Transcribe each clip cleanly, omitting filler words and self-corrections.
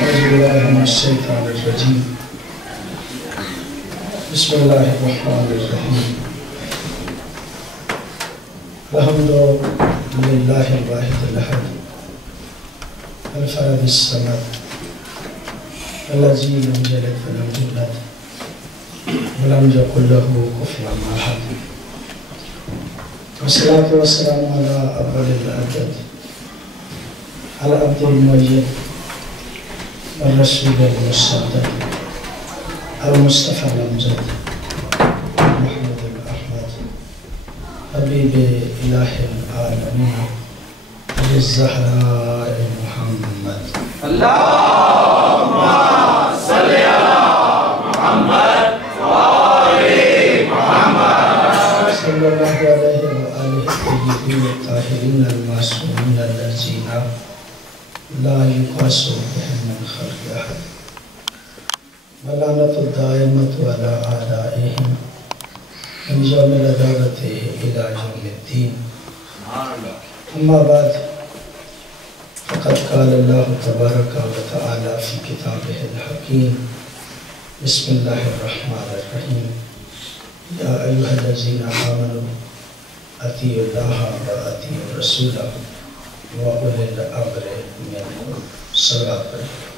أعوذ بالله من الشيطان الرجيم بسم الله الرحمن الرحيم الحمد لله الواحد الأحد الفرد الصمد الذي لم يلد ولم يولد ولم يكن له كفوا أحد والصلاة والسلام على أفضل الأبد العبد المؤيد الرسول المصدق المصطفى الأمجد محمد الأحمد حبيب إله العالمين أبي الزهراء محمد اللهم صل على محمد وآل محمد صلى الله عليه وآله الطيبين الطاهرين المعصومين الذين لا يقاس بهم من خلق أحد واللعنة الدائمة على أعدائهم من يوم العداوة إلى يوم الدين أما بعد فقد قال الله تبارك وتعالى في كتابه الحكيم بسم الله الرحمن الرحيم يا أيها الذين آمنوا أطيعوا الله وأطيعوا الرسول وأولي الأمر منكم صلى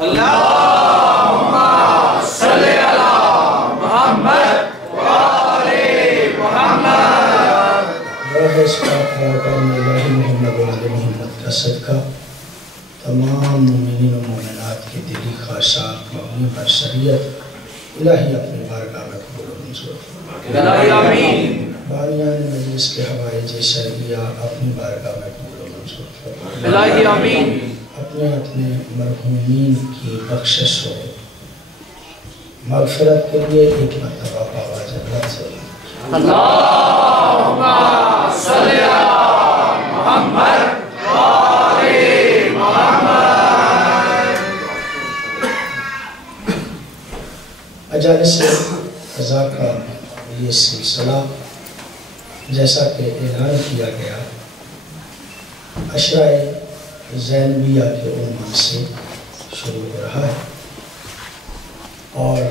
اللهم صل على محمد وآل محمد اس پاک مقام الہی محمد و آل محمد کا صدقہ تمام مومنین و مومنات کی دلی خواہشات مبنی پر شریعت الہی اپنی بارگاہ میں قبول و منظور الہی آمین بانیان مجلس کے حوائج شرعیہ اپنی بارگاہ میں قبول و منظور الہی آمین اپنے مرحومین کی بخشش ہو مغفرت کے لیے ایک مرتبہ پاوا جنت سے اللہم صل علی محمد وآل محمد مجالس قضا کا یہ سلسلہ جیسا کہ اعلان کیا گیا عشرہ زینبیہ کے عنوان سے شروع ہو رہا ہے اور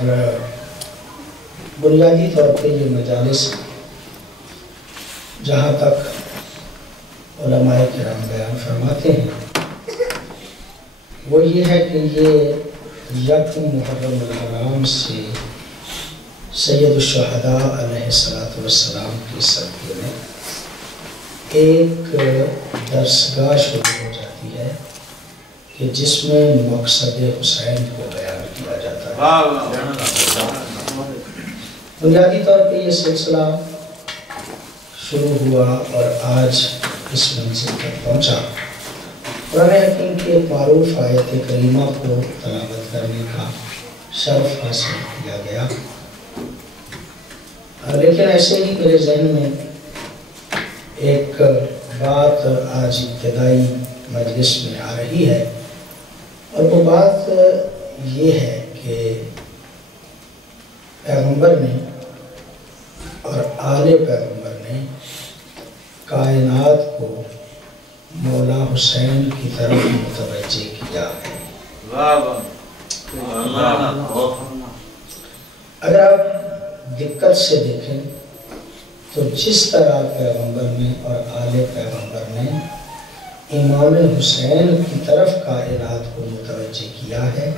بنیادی طور پہ یہ مجالس جہاں تک علماء کرام بیان فرماتے ہیں وہ یہ ہے کہ یہ یکم محرم الحرام سے سید الشہداء علیہ السلام کی صدقے میں ایک درسگاہ شروع ہو جاتی ہے کہ جس میں مقصد حسین کو بیان کیا جاتا ہے بنیادی طور پہ یہ سلسلہ شروع ہوا اور آج اس منزل تک پہنچا قرآن حکیم کی ایک معروف آیت کریمہ کو تلاوت کرنے کا شرف حاصل کیا گیا لیکن ایسے ہی میرے ذہن میں ایک بات آج ابتدائی مجلس میں آ رہی ہے اور وہ بات یہ ہے کہ پیغمبر نے اور آل پیغمبر نے کائنات کو مولا حسین کی طرف متوجہ کیا ہے اگر آپ دقت سے دیکھیں تو جس طرح پیغمبر نے اور آل پیغمبر نے امام حسین کی طرف کائنات کو متوجہ کیا ہے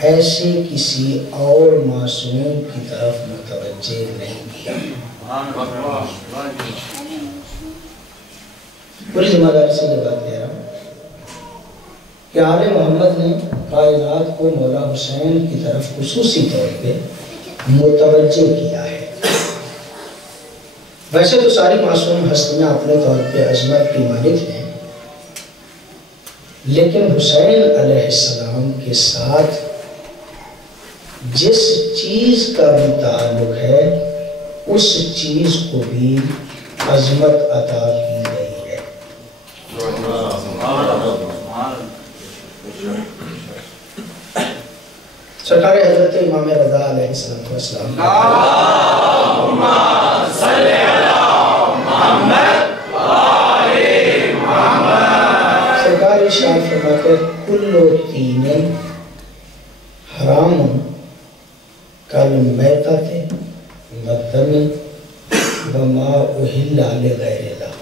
ایسے کسی اور معصوم کی طرف متوجہ نہیں کیا پوری ذمہ داری سے یہ بات کہہ رہا ہوں کہ آل محمد نے کائنات کو مولا حسین کی طرف خصوصی طور پہ متوجہ کیا ہے ویسے تو ساری معصوم ہستیاں اپنے طور پہ عظمت کی مالک ہیں لیکن حسین علیہ السلام کے ساتھ جس چیز کا بھی تعلق ہے اس چیز کو بھی عظمت عطا کی گئی ہے سرکار حضرت امام رضا علیہ السلام اللہم صل علی محمد وآل محمد سرکار ارشاد فرماتے کل تین حرام کل میتۃ والدم وما اہل لغیر اللہ،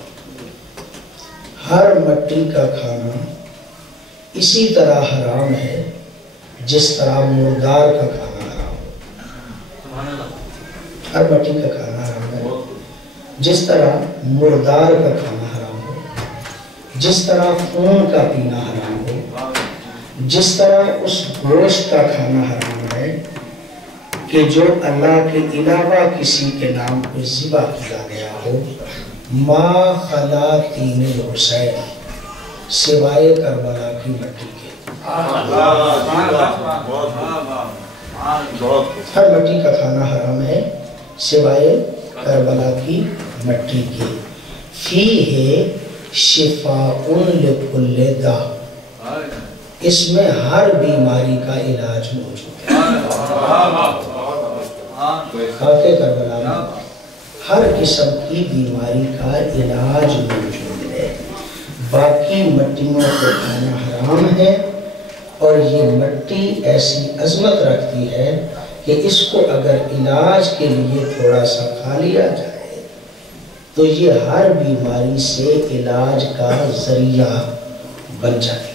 ہر مٹی کا کھانا اسی طرح حرام ہے جس طرح مردار کا کھانا حرام ہو۔ ہر مٹی کا کھانا حرام ہے جس طرح مردار کا کھانا حرام ہو، جس طرح خون کا پینا حرام ہو، جس طرح اس گوشت کا کھانا حرام ہے کہ جو اللہ کے علاوہ کسی کے نام پر ذبح کیا گیا ہو، ما خلا تین الحسین، سوائے کربلا کی مٹی کے۔ ہر مٹی کا کھانا حرام ہے سوائے کربلا کی مٹی کے۔ فیہ شفاء لکل داء، اس میں ہر بیماری کا علاج موجود ہے۔ خاک کربلا میں ہر قسم کی بیماری کا علاج موجود ہے۔ باقی مٹیوں کو کھانا حرام ہے، اور یہ مٹی ایسی عظمت رکھتی ہے کہ اس کو اگر علاج کے لیے تھوڑا سا کھا لیا جائے تو یہ ہر بیماری سے علاج کا ذریعہ بن جائے۔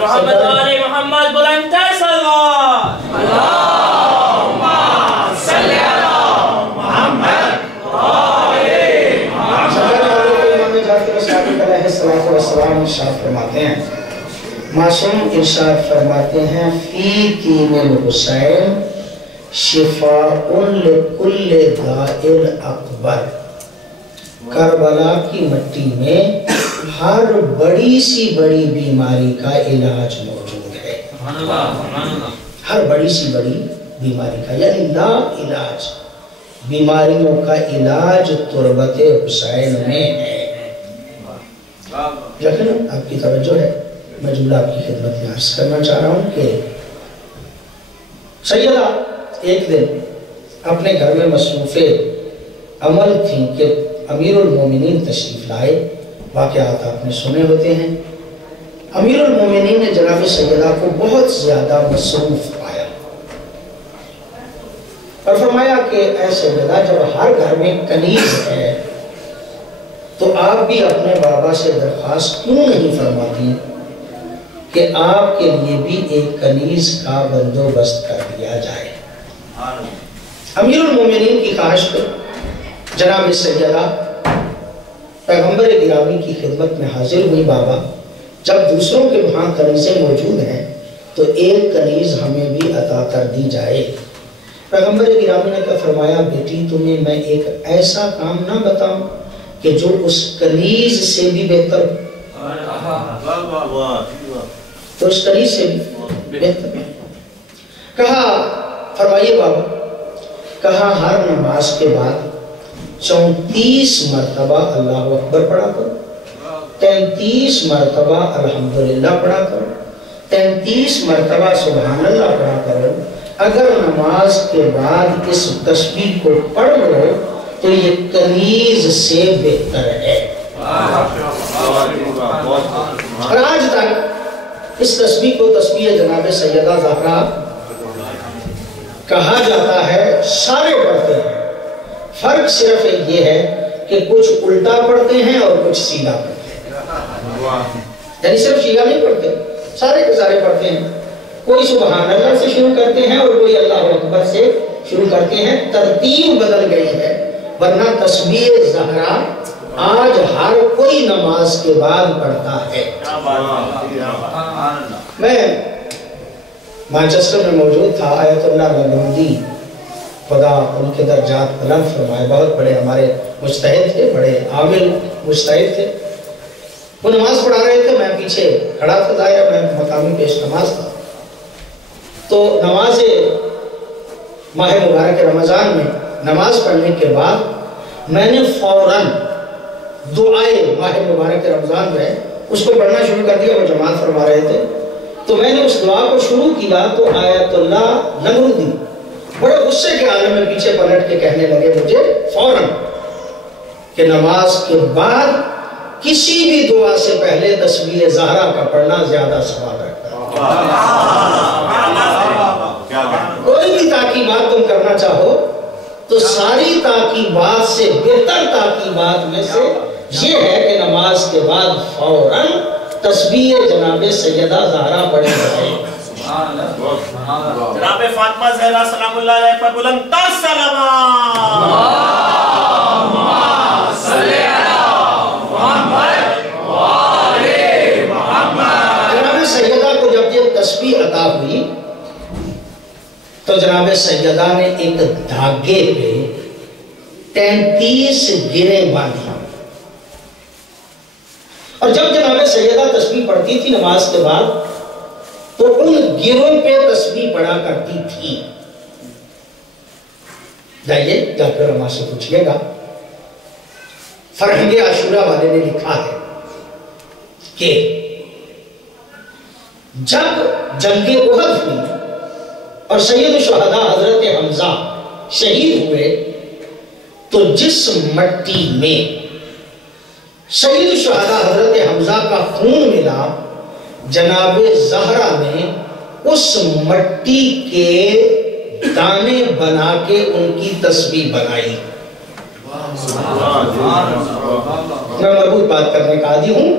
محمد علی محمد بلند صلوات، اللہم صلی علی محمد وآلہ محمد۔ ارشاد فرماتے ہیں، معصوم ارشاد فرماتے ہیں، فی تین الحسین شفاء لکل داء اکبر، کربلا کی مٹی میں ہر بڑی سی بڑی بیماری کا علاج موجود ہے۔ ہر بڑی سی بڑی بیماری کا، یعنی لا علاج، بیماریوں کا علاج تربت حسین میں ہے۔ لیکن آپ کی توجہ ہے، میں جملہ آپ کی خدمت میں عرض کرنا چاہ رہا ہوں کہ سیدہ ایک دن اپنے گھر میں مصروف عمل تھیں کہ امیر المومنین تشریف لائے۔ واقعات آپ نے سنے ہوتے ہیں۔ امیر المومنین نے جناب سیدہ کو بہت زیادہ مصروف پایا اور فرمایا کہ اے سیدہ، جب ہر گھر میں کنیز ہے تو آپ بھی اپنے بابا سے درخواست کیوں نہیں فرماتی کہ آپ کے لیے بھی ایک کنیز کا بندوبست کر دیا جائے۔ امیر المومنین کی خواہش پہ جناب سیدہ پیغمبر گرامی کی خدمت میں حاضر ہوئی، بابا جب دوسروں کے وہاں کنیزیں موجود ہیں تو ایک کنیز ہمیں بھی عطا کر دی جائے۔ پیغمبر گرامی نے کہا، فرمایا بیٹی تمہیں میں ایک ایسا کام نہ بتاؤں کہ جو اس کنیز سے بھی بہتر ہو، تو اس کنیز سے بھی بہتر ہے۔ کہا فرمائیے بابا، کہا ہر نماز کے بعد 34 مرتبہ اللہ اکبر پڑھا کرو، 33 مرتبہ الحمدللہ پڑھا کرو، 33 مرتبہ سبحان اللہ پڑھا کرو۔ اگر نماز کے بعد اس تسبیح کو پڑھ لو تو یہ کنیز سے بہتر ہے۔ اور آج تک اس تسبیح کو تسبیح جناب سیدہ زہرا کہا جاتا ہے، سارے پڑھتے ہیں، فرق صرف یہ ہے کہ کچھ الٹا پڑھتے ہیں اور کچھ سیدھا پڑھتے ہیں۔ یعنی صرف شیعہ نہیں پڑھتے، سارے کے سارے پڑھتے ہیں۔ کوئی سبحان اللہ سے شروع کرتے ہیں اور کوئی اللہ اکبر سے شروع کرتے ہیں، ترتیب بدل گئی ہے، ورنہ تسبیح زہرا آج ہر کوئی نماز کے بعد پڑھتا ہے۔ میں مانچسٹر میں موجود تھا، آیت اللہ نگروندی خدا ان کے درجات بلند فرمائے، بہت بڑے ہمارے مجتہد تھے، بڑے عامل مجتہد تھے۔ وہ نماز پڑھا رہے تھے، میں پیچھے کھڑا تھا، ظاہر میں مقامی پیش نماز تھا۔ تو نماز ماہ مبارک رمضان میں نماز پڑھنے کے بعد میں نے فوراً دعائے ماہ مبارک رمضان میں اس کو پڑھنا شروع کر دیا، وہ جماعت فرما رہے تھے، تو میں نے اس دعا کو شروع کیا تو آیت اللہ نگروندی بڑے غصے کے عالم میں پیچھے پلٹ کے کہنے لگے مجھے فوراً کہ نماز کے بعد کسی بھی دعا سے پہلے تسبیح زہرا کا پڑھنا زیادہ ثواب رکھتا ہے۔ کوئی بھی تعقیبات تم کرنا چاہو تو ساری تعقیبات سے بہتر تعقیبات میں سے یہ ہے کہ نماز کے بعد فوراً تسبیح جناب سیدہ زہرا پڑھی جائے. جناب فاطمہ زہرا سلام اللہ علیہ پر بلند تر سلام. اللہم صلی علی محمد وآل محمد. جناب سیدہ کو جب یہ تسبیح عطا ہوئی تو جناب سیدہ نے ایک دھاگے پہ 33 گریں باندھی. اور جب جناب سیدہ تسبیح پڑھتی تھی نماز کے بعد تو ان گروں پہ تسبیح پڑھا کرتی تھی. جائیے جا کر ہم سے پوچھئے گا. فرہنگ عاشورہ والے نے لکھا ہے کہ جب جنگ احد ہوئی اور سید الشہداء حضرت حمزہ شہید ہوئے تو جس مٹی میں سید الشہداء حضرت حمزہ کا خون ملا جناب زہرا نے اس مٹی کے دانے بنا کے ان کی تسبیح بنائی. میں مربوط بات کرنے کا عادی ہوں.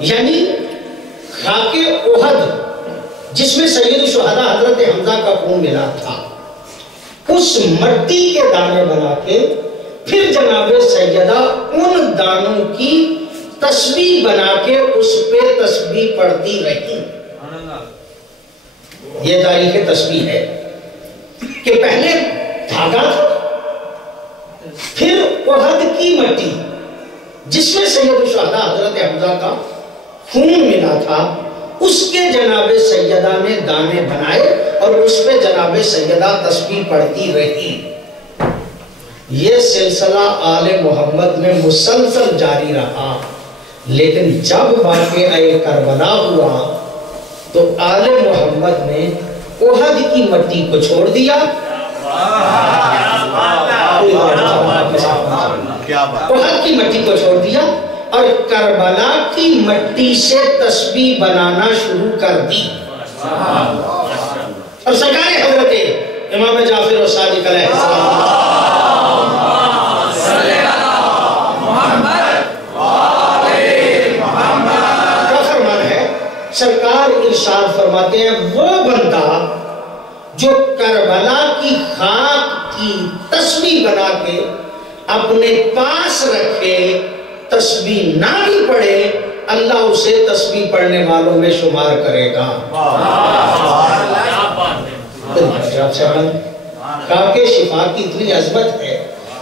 یعنی خاک احد جس میں سید الشہداء حضرت حمزہ کا خون ملا تھا اس مٹی کے دانے بنا کے پھر جناب سیدہ ان دانوں کی تسبیح بنا کے اس پہ تسبیح پڑھتی رہی. یہ تاریخ تسبیح ہے کہ پہلے دھاگا پھر احد کی مٹی جس میں سید الشہداء حضرت حمزہ کا خون ملا تھا اس کے جناب سیدہ نے دانے بنائے اور اس پہ جناب سیدہ تسبیح پڑھتی رہی. یہ سلسلہ آل محمد میں مسلسل جاری رہا. لیکن جب واقعہ کربلا ہوا تو آل محمد نے احد کی مٹی کو چھوڑ دیا. احد کی مٹی کو چھوڑ دیا اور کربلا کی مٹی سے تسبیح بنانا شروع کر دی. اور سرکار حضرت امام جعفر صادق علیہ السلام سرکار ارشاد فرماتے ہیں وہ بندہ جو کربلا کی خاک کی تسبیح بنا کے اپنے پاس رکھے تسبیح نہ بھی پڑھے اللہ اسے تسبیح پڑھنے والوں میں شمار کرے گا. کافی شفا کی اتنی عظمت ہے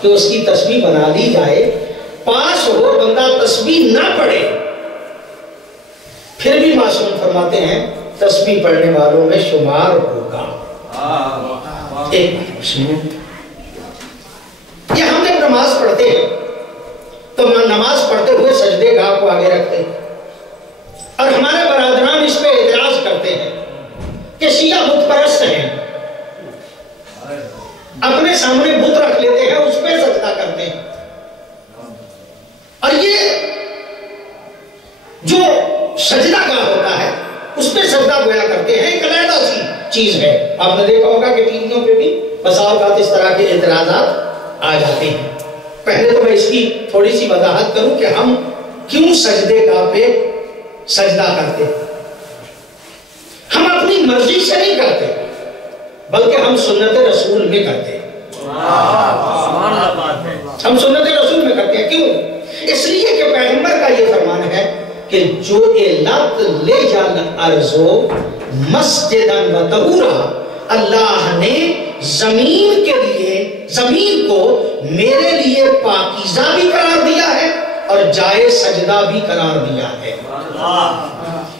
کہ اس کی تسبیح بنا لی جائے پاس ہو بندہ تسبیح نہ پڑھے پھر بھی معصوم فرماتے ہیں تسبیح پڑھنے والوں میں شمار ہوگا. یہ ہم جب نماز پڑھتے ہیں تو نماز پڑھتے ہوئے سجدے گاہ کو آگے رکھتے ہیں اور ہمارے برادران اس پہ اعتراض کرتے ہیں کہ شیعہ بت پرست ہیں اپنے سامنے بت رکھ لیتے ہیں اس پہ سجدہ کرتے ہیں. اور یہ جو سجدہ گاہ ہوتا ہے اس پہ سجدہ گویا کرتے ہیں ایک علیحدہ سی چیز ہے. آپ نے دیکھا ہوگا کہ ٹی ویوں پہ بھی بسا اوقات اس طرح کے اعتراضات آ جاتے ہیں. پہلے تو میں اس کی تھوڑی سی وضاحت کروں کہ ہم کیوں سجدے گاہ پہ سجدہ کرتے. ہم اپنی مرضی سے نہیں کرتے بلکہ ہم سنت رسول میں کرتے. ہم سنت رسول میں کرتے ہیں. کیوں؟ اس لیے کہ پیغمبر کا یہ فرمان ہے کہ جو لت لے جال ارزو مسجدن و طہورا اللہ نے زمین کے لیے زمین کو میرے لیے پاکیزہ بھی قرار دیا ہے اور جائے سجدہ بھی قرار دیا ہے.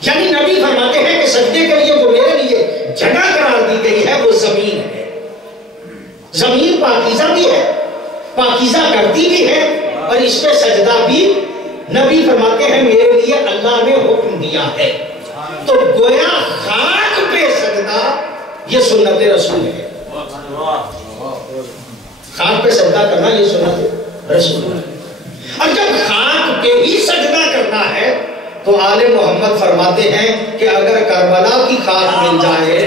یعنی نبی فرماتے ہیں کہ سجدے کے لیے وہ میرے لیے جگہ قرار دی گئی ہے وہ زمین ہے. زمین پاکیزہ بھی ہے پاکیزہ کرتی بھی ہے اور اس پہ سجدہ بھی نبی فرماتے ہیں میرے لیے اللہ نے حکم دیا ہے. تو گویا خاک پہ سجدہ یہ سنت رسول ہے. خاک پہ سجدہ کرنا یہ سنت رسول ہے. اور جب خاک پہ ہی سجدہ کرنا ہے تو آل محمد فرماتے ہیں کہ اگر کربلا کی خاک مل جائے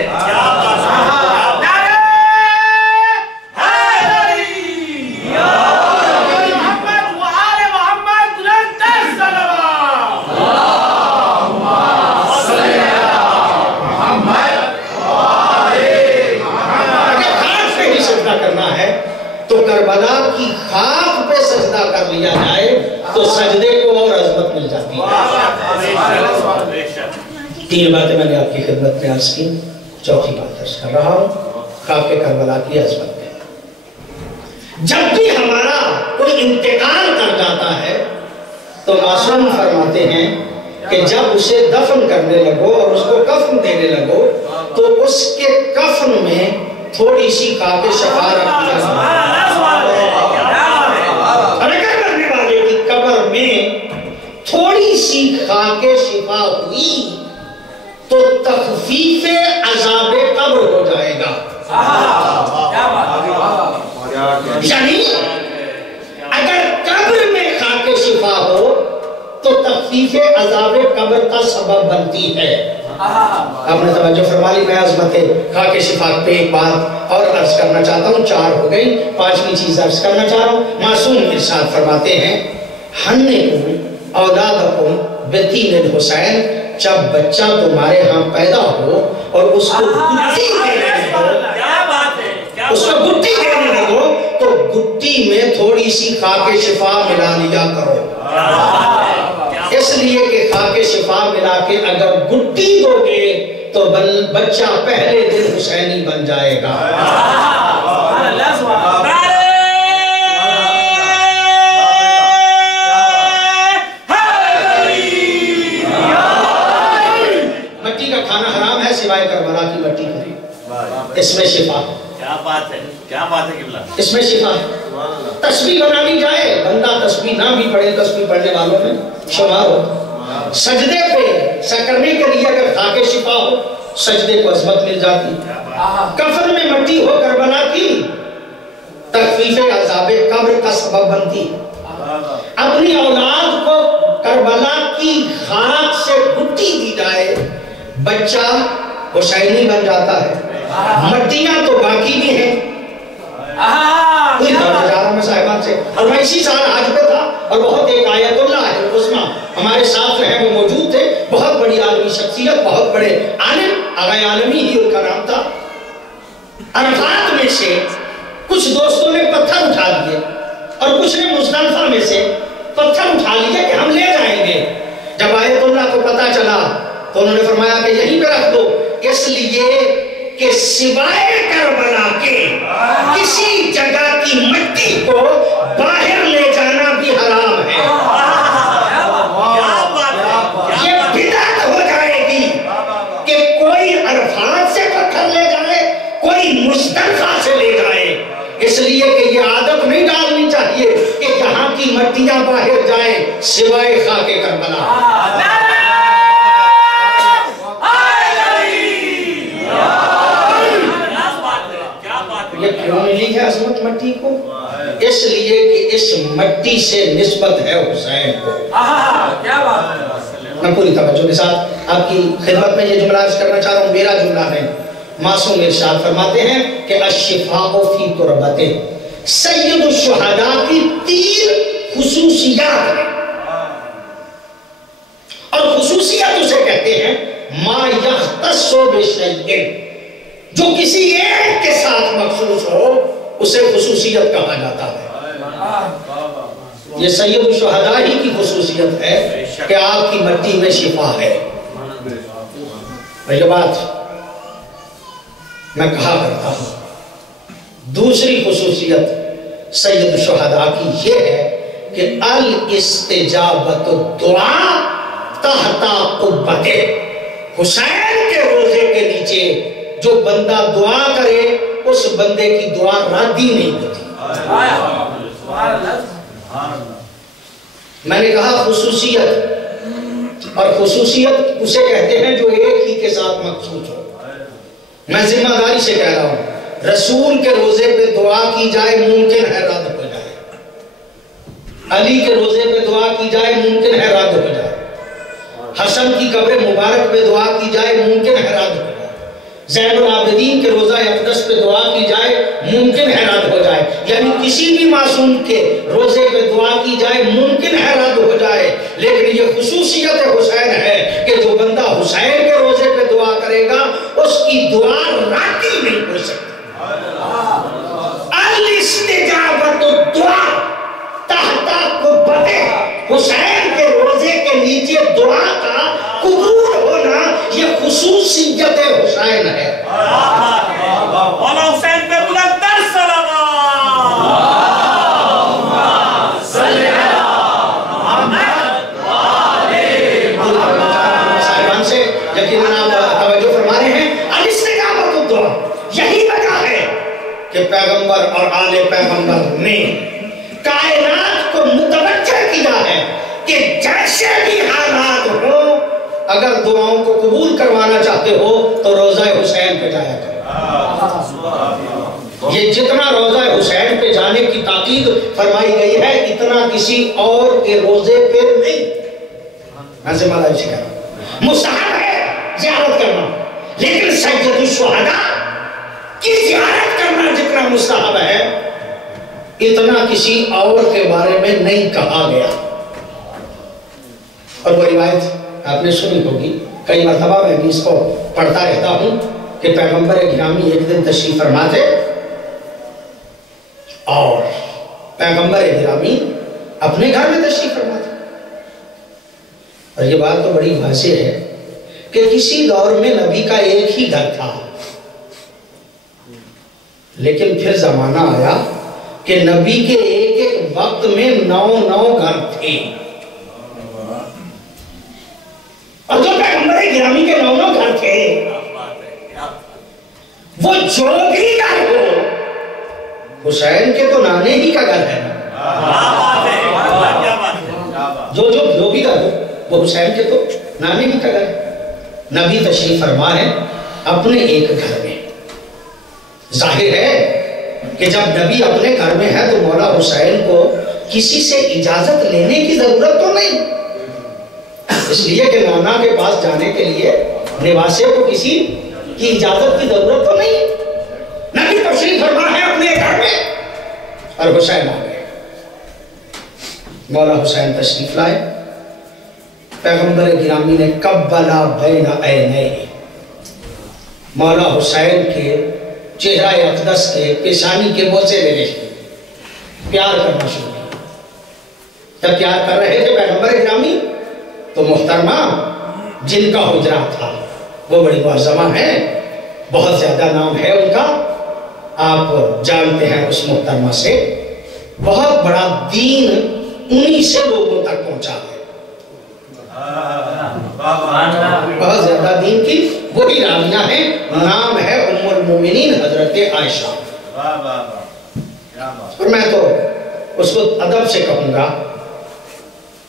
تو کربلا کی خاک پہ سجدہ کر لیا جائے تو سجدے کو اور عظمت مل جاتی ہے. 3 باتیں میں نے آپ کی خدمت میں عرض کی. چوتھی بات عرض کر رہا ہوں خاک کربلا کی عظمت میں. جب بھی ہمارا کوئی انتقال کر جاتا ہے تو معصوم فرماتے ہیں کہ جب اسے دفن کرنے لگو اور اس کو کفن دینے لگو تو اس کے کفن میں تھوڑی سی خاک شفا رکھ دیا جائے. کرنے والے کی قبر میں تھوڑی سی خاک شفا ہوئی تو تخفیف عذاب قبر ہو جائے گا. یعنی اگر قبر میں خاک شفا ہو تو تخفیف عذاب قبر کا سبب بنتی ہے. آپ نے توجہ فرما لی. میں عظمت خاک شفا پہ ایک بات اور عرض کرنا چاہتا ہوں. 4 ہو گئی. 5ویں چیز عرض کرنا چاہ رہا ہوں. معصوم ارشاد فرماتے ہیں حنکم اولادکم بطین الحسین. جب بچہ تمہارے ہاں پیدا ہو اور اس کو گٹی دینے لگو تو گٹی میں تھوڑی سی خاک شفا ملا لیا کرو. اس لیے کہ خاک شفا ملا کے اگر گٹی دو گے تو بچہ پہلے دن حسینی بن جائے گا. مٹی کا کھانا حرام ہے سوائے کربلا کی مٹی کا. اس میں شفا ہے. کیا بات ہے قبلہ. اس میں شفا ہے. تسبیح بنا لی جائے. بندہ تسبیح نہ بھی پڑھے تسبیح پڑھنے والوں میں شمار ہو. سجدے پہ کرنے کے لیے اگر خاک شفا ہو سجدے کو عظمت مل جاتی. کفن میں مٹی ہو کربلا کی تخفیف عذاب قبر کا سبب بنتی. اپنی اولاد کو کربلا کی خاک سے گٹی دی جائے بچہ حسینی بن جاتا ہے. مٹیاں تو باقی بھی ہیں. صاحبان سے اور میں اسی سال حج پہ تھا اور بہت ایک آیت اللہ ہے عظمیٰ ہمارے ساتھ جو ہے وہ موجود تھے. بہت بڑی عالمی شخصیت, بہت بڑے عالم, آغا عالمی ہی ان کا نام تھا. عرفات میں سے کچھ دوستوں نے پتھر اٹھا لیے اور کچھ نے مزدلفہ میں سے پتھر اٹھا لیے کہ ہم لے جائیں گے. جب آیت اللہ کو پتہ چلا تو انہوں نے فرمایا کہ یہیں پہ رکھ دو, اس لیے کہ سوائے کربلا کے کسی جگہ کی مٹی کو باہر لے جانا بھی حرام ہے. یہ بدعت ہو جائے گی کہ کوئی عرفات سے پتھر لے جائے, کوئی مزدلفہ سے لے جائے. اس لیے کہ یہ عادت نہیں ڈالنی چاہیے کہ جہاں کی مٹیاں باہر جائیں سوائے خاک کربلا. کیوں ملی ہے عظمت مٹی کو؟ اس لیے کہ اس مٹی سے نسبت ہے حسین کو. میں پوری توجہ کے ساتھ آپ کی خدمت میں یہ جملہ عرض کرنا چاہ رہا ہوں. میرا جملہ ہے. معصوم ارشاد فرماتے ہیں کہ الشفاء فی تربتہ. سید الشہداء کی 3 خصوصیات ہیں اور خصوصیات اسے کہتے ہیں ما یختص بشیء, جو کسی ایک کے ساتھ مخصوص ہو اسے خصوصیت کہا جاتا ہے. یہ سید الشہداء ہی کی خصوصیت ہے کہ آپ کی مٹی میں شفا ہے. یہ بات میں کہا کرتا ہوں. دوسری خصوصیت سید الشہداء کی یہ ہے کہ الاستجابت الدعاء تحت قبتہ. حسین کے روزے کے نیچے جو بندہ دعا کرے اس بندے کی دعا ردی نہیں ہوتی. میں نے کہا خصوصیت, اور خصوصیت اسے کہتے ہیں جو ایک ہی کے ساتھ مخصوص ہو. میں ذمہ داری سے کہہ رہا ہوں رسول کے روزے پہ دعا کی جائے ممکن ہے رد ہو جائے. علی کے روزے پہ دعا کی جائے ممکن ہے رد ہو جائے. حسن کی قبر مبارک پہ دعا کی جائے ممکن ہے رد ہو جائے، زین العابدین کے روضہ اقدس پہ دعا کی جائے ممکن ہے رد ہو جائے، یعنی کسی بھی معصوم کے روضے پہ دعا کی جائے ممکن ہے رد ہو جائے، لیکن یہ خصوصیت حسین ہے کہ جو بندہ حسین کے روضے پہ دعا کرے گا اس کی دعا رد ہی نہیں ہو سکتی۔ الاستجابت الدعا تحت قبۃ حسین کے روضے کے نیچے دعا کا قبول ہونا یہ خصوصیت حسین ہے۔ مولا حسین پہ بلند تر سلامات۔ اللہم صلی علی محمد وآلہ محمد۔ صاحبان سے یقیناً آپ توجہ فرما رہے ہیں، الاستجابت الدعا یہی وجہ ہے کہ پیغمبر اور آل پیغمبر نے کائنات کو متوجہ کیا ہے کہ جیسے بھی حالات ہو اگر دعاؤں کو قبول کروانا چاہتے ہو تو روضہ حسین پہ جایا کرو۔ یہ جتنا روضہ حسین پہ جانے کی تاکید فرمائی گئی ہے اتنا کسی اور کے روضے پہ نہیں۔ میں سے مالا اسے کہہ رہا ہوں مستحب ہے زیارت کرنا، لیکن سید الشہداء کی زیارت کرنا جتنا مستحب ہے اتنا کسی اور کے بارے میں نہیں کہا گیا۔ اور وہ روایت آپ نے سنی ہوگی، کئی مرتبہ میں بھی اس کو پڑھتا رہتا ہوں کہ پیغمبر گرامی ایک دن تشریف فرما تھے اور پیغمبر گرامی اپنے گھر میں تشریف فرما تھے، اور یہ بات تو بڑی واضح ہے کہ کسی دور میں نبی کا ایک ہی گھر تھا، لیکن پھر زمانہ آیا کہ نبی کے ایک ایک وقت میں 9 گھر تھے، اور جو پیغمبر گرامی کے 9 گھر تھے وہ جو بھی گھر ہو حسین کے تو نانے ہی کا گھر ہے، جو بھی گھر ہو وہ حسین کے تو نانے ہی کا گھر ہے۔ نبی تشریف فرما ہے اپنے ایک گھر میں، ظاہر ہے کہ جب نبی اپنے گھر میں ہے تو مولا حسین کو کسی سے اجازت لینے کی ضرورت تو نہیں، اس لیے کہ نانا کے پاس جانے کے لیے نواسے کو کسی کی اجازت کی ضرورت تو نہیں۔ نبی تشریف فرما ہے اپنے گھر میں اور حسین آ گئے، مولا حسین تشریف لائے، پیغمبر گرامی نے قبلا بین عینیہ مولا حسین کے چہرہ اقدس کے پیشانی کے بوسے لینے شروع پیار کرنا شروع کیا۔ جب پیار کر رہے تھے پیغمبر گرامی تو محترمہ جن کا حجرہ تھا وہ بڑی معظمہ ہے، بہت زیادہ نام ہے ان کا، آپ جانتے ہیں اس محترمہ سے بہت بڑا دین انہی سے لوگوں تک پہنچا ہے، بہت زیادہ دین کی وہی راویہ ہیں، نام ہے ام المومنین حضرت عائشہ۔ اور میں تو اس کو ادب سے کہوں گا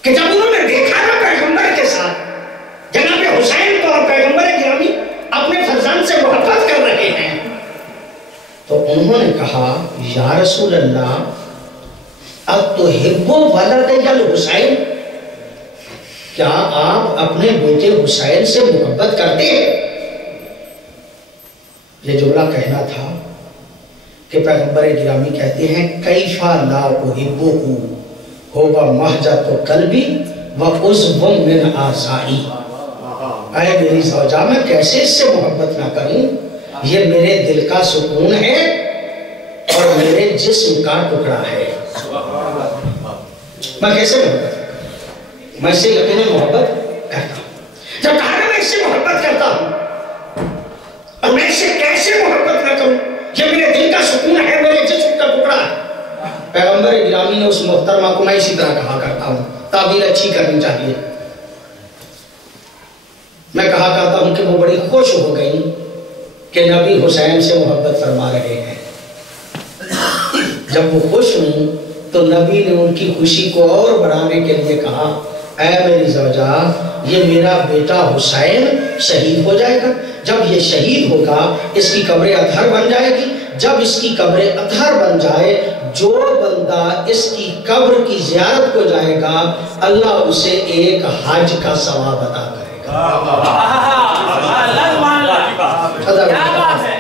کہ جب انہوں نے دیکھا نا پیغمبر کے ساتھ جناب حسین کو اور پیغمبر گرامی اپنے فرزند سے محبت کر رہے ہیں تو انہوں نے کہا یا رسول اللہ اتحب ولد الحسین، کیا آپ اپنے بیٹے حسین سے محبت کرتے ہیں؟ یہ جملہ کہنا تھا کہ پیغمبر گرامی کہتے ہیں کیفا لا احبہ ہوگا مہجت قلبی وعضو من اعضائی، اے میری زوجہ میں کیسے اس سے محبت نہ کروں، یہ میرے دل کا سکون ہے اور میرے جسم کا ٹکڑا ہے، میں کیسے محبت کروں؟ میں اس سے یقیناً محبت کرتا ہوں۔ جب کہا میں اس سے محبت کرتا ہوں اور میں اس سے کیسے محبت نہ کروں، یہ میرے دل کا سکون ہے، میرے جسم کا ٹکڑا ہے۔ پیغمبر گرامی نے اس محترمہ کو میں اسی طرح کہا کرتا ہوں، تعبیر اچھی کرنی چاہیے، میں کہا کرتا ہوں کہ وہ بڑی خوش ہو گئی کہ نبی حسین سے محبت فرما رہے ہیں۔ جب وہ خوش ہوئی تو نبی نے ان کی خوشی کو اور بڑھانے کے لیے کہا اے میری زوجہ یہ میرا بیٹا حسین شہید ہو جائے گا، جب یہ شہید ہوگا اس کی قبر اطہر بن جائے گی، جب اس کی قبر اطہر بن جائے جو بندہ اس کی قبر کی زیارت کو جائے گا اللہ اسے ایک حج کا ثواب عطا کرے گا۔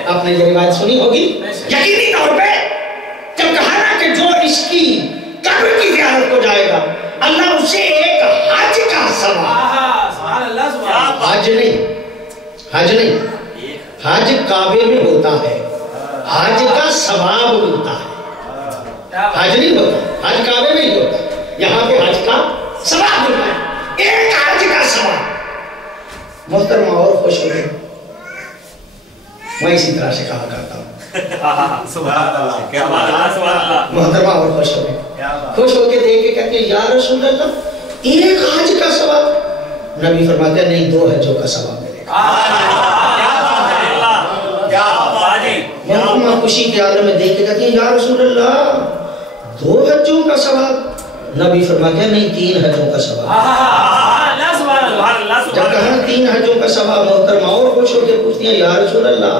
آپ نے یہ روایت سنی ہوگی یقینی طور پہ جب کہا نا کہ جو اس کی قبر کی زیارت کو جائے گا اللہ اسے ایک حج کا ثواب، حج نہیں حج کعبے میں ہوتا ہے، حج کا ثواب ملتا ہے، حج نہیں ہوتا، حج کعبے میں ہی ہوتا ہے، یہاں پہ حج کا ثواب ملتا ہے، ایک حج کا ثواب۔ محترمہ اور خوش ہو گئے، میں اسی طرح سے کہا کرتا ہوں محترمہ اور خوش ہو گئے، خوش ہو کے دیکھ کے کہتے ہیں یا رسول اللہ ایک حج کا ثواب؟ نبی فرماتے ہیں نہیں، 2 حجوں کا ثواب ملے گا۔ محترمہ خوشی کے عالم میں دیکھ کے کہتے ہیں یا رسول اللہ 2 حجوں کا ثواب؟ نبی فرماتے ہیں نہیں، 3 حجوں کا ثواب۔ جب کہا 3 حجوں کا ثواب، محترمہ اور خوش ہو کے پوچھتی ہیں یا رسول اللہ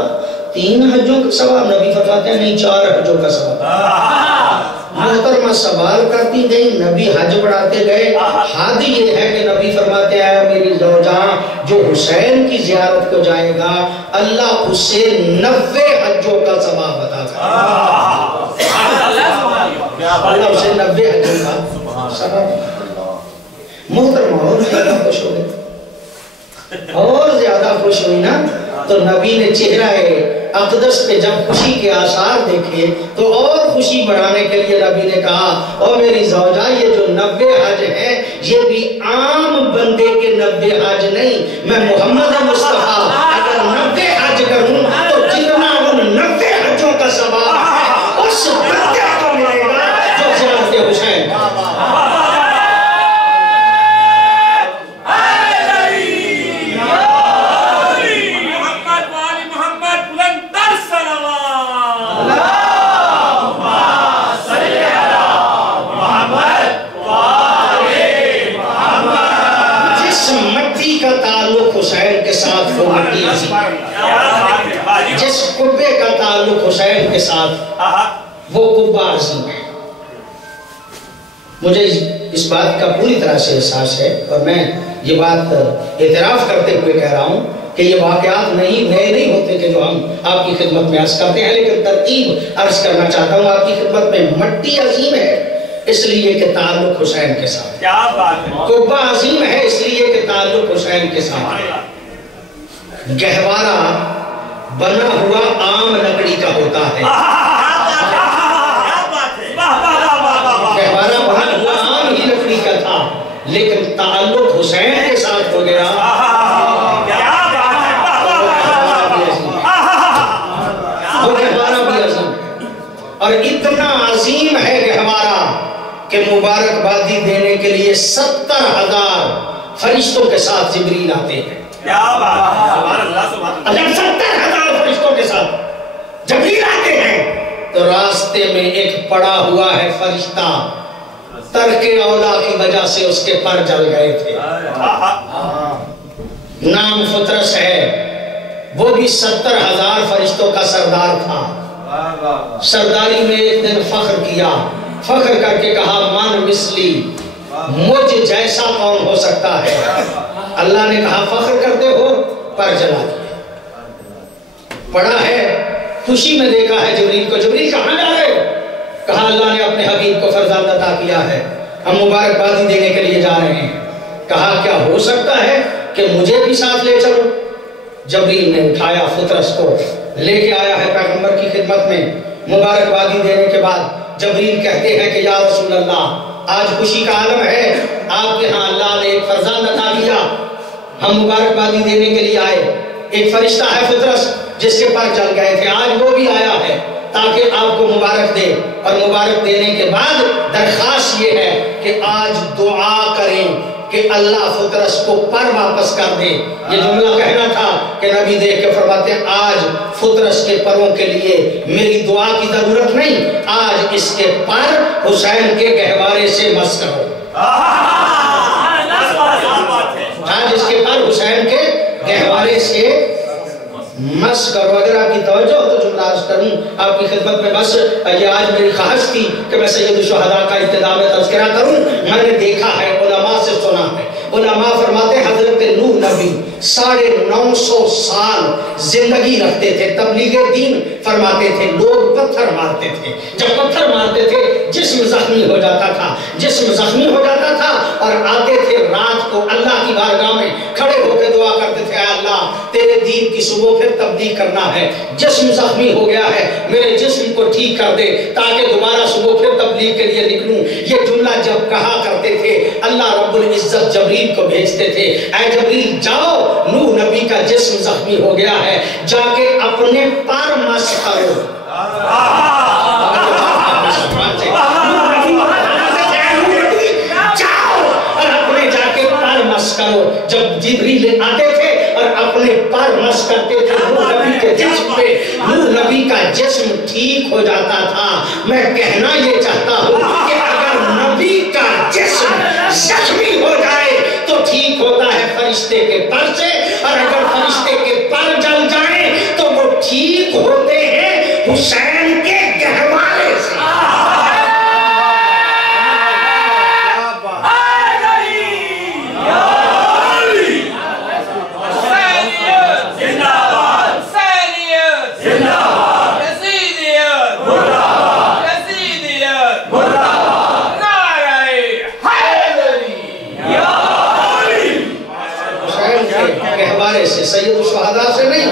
3 حجوں کا ثواب؟ نبی فرماتے ہیں نہیں، 4 حجوں کا ثواب۔ محترمہ سوال کرتی گئی، نبی حج بڑھاتے گئے، حد یہ ہے کہ نبی فرماتے ہیں میری زوجہ جو حسین کی زیارت کو جائے گا اللہ اسے 90 حجوں کا ثواب عطا کرے گا، اللہ اسے 90 حجوں کا ثواب۔ محترمہ اور زیادہ خوش ہو گئی، اور زیادہ خوش ہوئی نا تو نبی نے چہرہ اقدس پہ جب خوشی کے آثار دیکھے تو اور خوشی بڑھانے کے لیے نبی نے کہا او میری زوجہ یہ جو 90 حج ہیں یہ بھی عام بندے کے 90 حج نہیں، میں محمد مصطفیٰ اگر 90 حج کروں تو جتنا ان 90 حجوں کا ثواب ہے اس بندے کو ملے گا جو زیارت حسین کا۔ جس قبے کا تعلق حسین کے ساتھ وہ قبہ عظیم ہے۔ مجھے اس بات کا پوری طرح سے احساس ہے اور میں یہ بات اعتراف کرتے ہوئے کہہ رہا ہوں کہ یہ واقعات نئے نہیں ہوتے کہ جو ہم آپ کی خدمت میں عرض کرتے ہیں، لیکن ترتیب عرض کرنا چاہتا ہوں آپ کی خدمت میں مٹی عظیم ہے اس لیے کہ تعلق حسین کے ساتھ، قبہ عظیم ہے اس لیے کہ تعلق حسین کے ساتھ، گہوارہ بنا ہوا عام لکڑی کا ہوتا ہے، گہوارہ بنا ہوا عام ہی لکڑی کا تھا لیکن تعلق حسین کے ساتھ ہو گیا، وہ گہوارہ بھی عظیم ہے اور اتنا عظیم ہے گہوارہ کہ مبارکبادی دینے کے لیے 70,000 فرشتوں کے ساتھ جبریل آتے ہیں۔ جب 70,000 فرشتوں کے ساتھ جبریل آتے ہیں تو راستے میں ایک پڑا ہوا ہے فرشتہ، ترک اولا کی وجہ سے اس کے پر جل گئے تھے، نام فطرس ہے، وہ بھی 70,000 فرشتوں کا سردار تھا، سرداری میں ایک دن فخر کیا، فخر کر کے کہا من مثلی، مجھ جیسا کون ہو سکتا ہے؟ اللہ نے کہا فخر کرتے ہو، پر جلا دیا، پڑا ہے خوشی میں دیکھا ہے جبریل کو، جبریل کہاں جا رہے؟ کہا اللہ نے اپنے حبیب کو فرزند عطا کیا ہے، ہم مبارکبادی دینے کے لیے جا رہے ہیں۔ کہا کیا ہو سکتا ہے کہ مجھے بھی ساتھ لے چلو؟ جبریل نے اٹھایا فطرس کو لے کے آیا ہے پیغمبر کی خدمت میں، مبارکبادی دینے کے بعد جبریل کہتے ہیں کہ یا رسول اللہ آج خوشی کا عالم ہے، آپ کے ہاں اللہ نے ایک فرزند عطا کیا، ہم مبارکبادی دینے کے لیے آئے، ایک فرشتہ ہے فطرس جس کے پر جل گئے تھے، آج وہ بھی آیا ہے تاکہ آپ کو مبارک دے، اور مبارک دینے کے بعد درخواست یہ ہے کہ آج دعا کریں کہ اللہ فطرس کو پر واپس کر دے۔ یہ جملہ کہنا تھا کہ نبی دیکھ کے فرماتے ہیں آج فطرس کے پروں کے لیے میری دعا کی ضرورت نہیں، آج اس کے پر حسین کے گہوارے سے مس کرو، آج اس کے پر حسین کے گہوارے سے مس کرو. اگر آپ کی توجہ ہو تو جملہ عرض کروں آپ کی خدمت میں. بس یہ آج میری خواہش تھی کہ میں سید الشہداء کا ابتدا میں تذکرہ کروں. میں نے دیکھا ہے، علماء سے سنا ہے، علماء فرماتے ہیں حضرت نوح نبی 950 سال زندگی رکھتے تھے، تبلیغ دین فرماتے تھے، لوگ پتھر مارتے تھے. جب پتھر مارتے تھے جسم زخمی ہو جاتا تھا، جسم زخمی ہو جاتا تھا اور آتے تھے رات کو اللہ کی بارگاہ میں کھڑے ہو کے دعا کرتے تھے، اے اللہ تیرے دین کی صبح پھر تبلیغ کرنا ہے، جسم زخمی ہو گیا ہے، میرے جسم کو ٹھیک کر دے تاکہ دوبارہ صبح پھر تبلیغ کے لیے نکلوں. یہ جملہ جب کہا کرتے تھے اللہ رب العزت جبریل کو بھیجتے تھے، اے جبریل جاؤ نوح نبی کا جسم زخمی ہو گیا ہے، جا کے اپنے پر مس کرو. کرو. جب جبریل آتے تھے اور اپنے پر مس کرتے تھے نوح نبی کے جسم پہ، نوح نبی کا جسم ٹھیک ہو جاتا تھا. میں کہنا یہ چاہتا ہوں کہ اگر نبی کا جسم زخمی ہو جائے تو ٹھیک ہوتا ہے فرشتے کے پر سے، اور اگر فرشتے کے پر جل جائیں تو وہ ٹھیک ہوتے ہیں حسین کے گہوارے سے. سید الشہداء سے نہیں،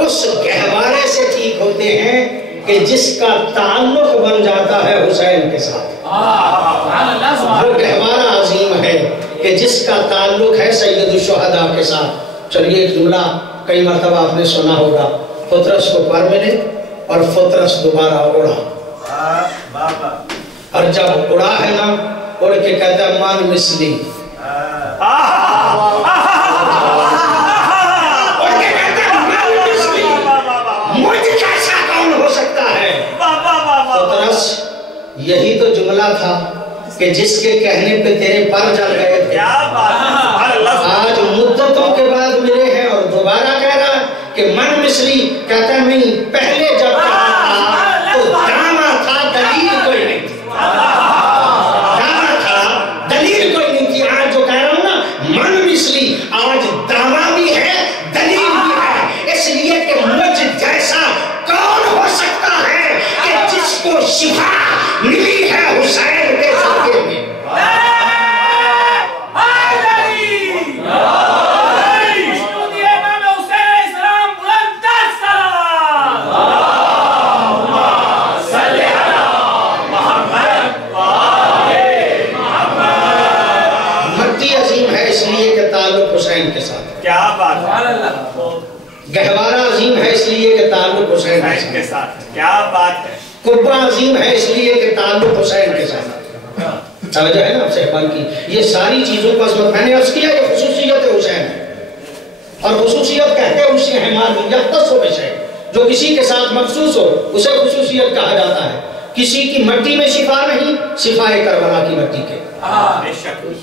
اس گہوارے سے ٹھیک ہوتے ہیں کہ جس کا تعلق بن جاتا ہے حسین کے ساتھ. وہ گہوارہ عظیم ہے کہ جس کا تعلق ہے سید الشہداء کے ساتھ. چلیے ایک جملہ کئی مرتبہ آپ نے سنا ہوگا، فطرس کو پر ملے اور فطرس دوبارہ اڑا، اور جب اڑا ہے نا اڑ کے کہتا ہے من مثلی. یہی تو جملہ تھا کہ جس کے کہنے پہ تیرے پر جل گئے تھے، آج مدتوں کے بعد ملے ہیں اور دوبارہ کہہ رہا ہے کہ من مثلی. کہتا ہے نہیں، پہلے جب کہا تھا تو دعویٰ تھا، دلیل کوئی نہیں تھی. دعویٰ تھا، دلیل کوئی نہیں تھی. آج جو کہہ رہا ہوں نا من مثلی، آج دعویٰ بھی ہے، دلیل بھی ہے. اس لیے کہ مجھ جیسا کون ہو سکتا ہے کہ جس کو شفا ملی ہے حسین کے صدقے میں. مٹی عظیم ہے اس لیے کہ تعلق حسین کے ساتھ. کیا بات ہے. گہوارہ عظیم ہے اس لیے کہ تعلق حسین کے ساتھ. کیا بات ہے. قبہ عظیم ہے اس لیے کہ تعلق حسین کے ساتھ. توجہ ہے نا آپ صاحبان کی. یہ ساری چیزوں کو عظمت میں نے عرض کیا، یہ خصوصیت حسین ہے. اور خصوصیت کہتے ہیں اسی احمد یختص ہو بشے، جو کسی کے ساتھ مخصوص ہو اسے خصوصیت کہا جاتا ہے. کسی کی مٹی میں شفا نہیں، شفا کربلا کی مٹی کے.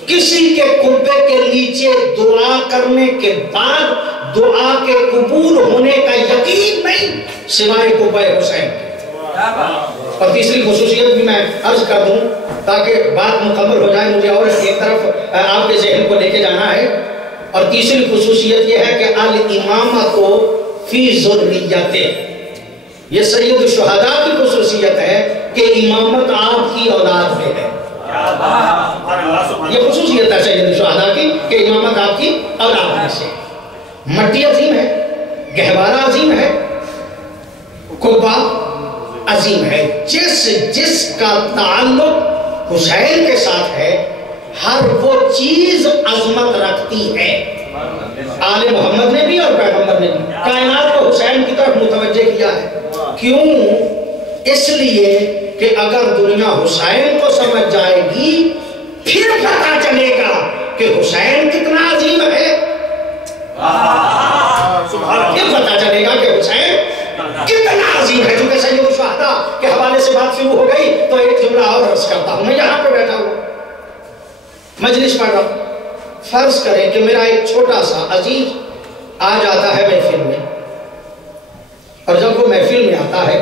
کسی کے قبے کے نیچے دعا کرنے کے بعد دعا کے قبول ہونے کا یقین نہیں سوائے قبہ حسین کے. اور تیسری خصوصیت بھی میں عرض کر دوں تاکہ بات مکمل ہو جائے، مجھے اور ایک طرف آپ کے ذہن کو لے کے جانا ہے. اور تیسری خصوصیت یہ ہے کہ الامامۃ فی ذریتہ، یہ سید الشہداء کی خصوصیت ہے کہ امامت آپ کی اولاد میں ہے. یہ خصوصیت ہے سید الشہداء کی کہ امامت آپ کی اولاد میں سے. مٹی عظیم ہے، گہوارہ عظیم ہے، قبہ عظیم ہے. جس کا تعلق حسین کے ساتھ ہے ہر وہ چیز عظمت رکھتی ہے. آل محمد نے بھی اور پیغمبر نے بھی کائنات کو حسین کی طرف متوجہ کیا ہے. کیوں؟ اس لیے کہ اگر دنیا حسین کو سمجھ جائے گی پھر پتہ چلے گا کہ حسین کتنا عظیم ہے. پھر پتہ چلے گا کہ حسین کتنا عظیم ہے. چونکہ سید الشہداء کے حوالے سے بات شروع ہو گئی تو ایک جملہ اور عرض کرتا ہوں. میں یہاں پہ بیٹھا ہوں، مجلس پڑھ رہا ہوں. فرض کریں کہ میرا ایک چھوٹا سا عزیز آ جاتا ہے محفل میں اور جب وہ محفل میں آتا ہے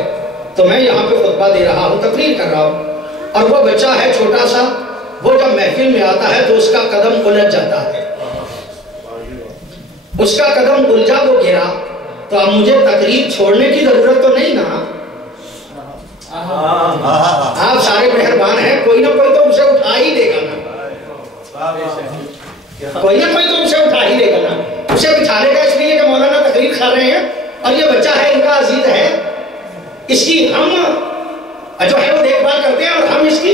تو میں یہاں پہ خطبہ دے رہا ہوں، تقریر کر رہا ہوں، اور وہ بچہ ہے چھوٹا سا، وہ جب محفل میں آتا ہے تو اس کا قدم الجھ جاتا ہے، اس کا قدم الجھا، وہ گرا، تو اب مجھے تقریر چھوڑنے کی ضرورت تو نہیں نا، آپ سارے مہربان ہیں، کوئی نہ کوئی تو اسے اٹھا ہی دے گا نا، کوئی نہ کوئی تو اسے اٹھا ہی دے گا نا، اسے بٹھانے کا اس لیے کہ مولانا تقریر کر رہے ہیں اور یہ بچہ ہے، ان کا عزیز ہے، اس کی ہم جو ہے وہ دیکھ بھال کرتے ہیں اور ہم اس کی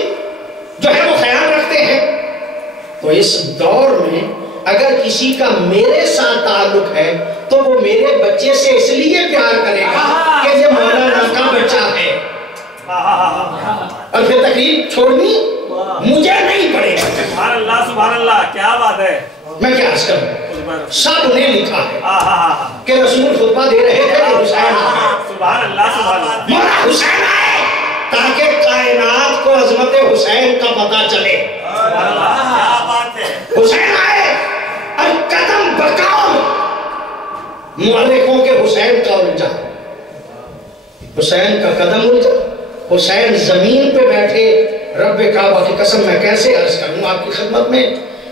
جو ہے وہ خیال رکھتے ہیں۔ تو اس دور میں اگر کسی کا میرے ساتھ تعلق ہے تو وہ میرے بچے سے اس لیے پیار کرے گا کہ یہ مولانا کا بچہ ہے، اور پھر تقریر چھوڑنی مجھے نہیں پڑے گا۔ سبحان اللہ، سبحان اللہ، کیا بات ہے۔ میں کیا عرض کروں، سب نے لکھا ہے کہ رسول خطبہ دے رہے تھے کہ حسین آئے، سبحان اللہ، سبحان اللہ، مولا حسین آئے تاکہ کائنات کو عظمت حسین کا پتہ چلے۔ سبحان اللہ، کیا بات ہے۔ حسین آئے اور قدم بقام مؤرخوں کے حسین کا الجھا، حسین کا قدم الجھا، حسین زمین پہ بیٹھے، رب کعبہ کی قسم میں کیسے عرض کروں آپ کی خدمت میں،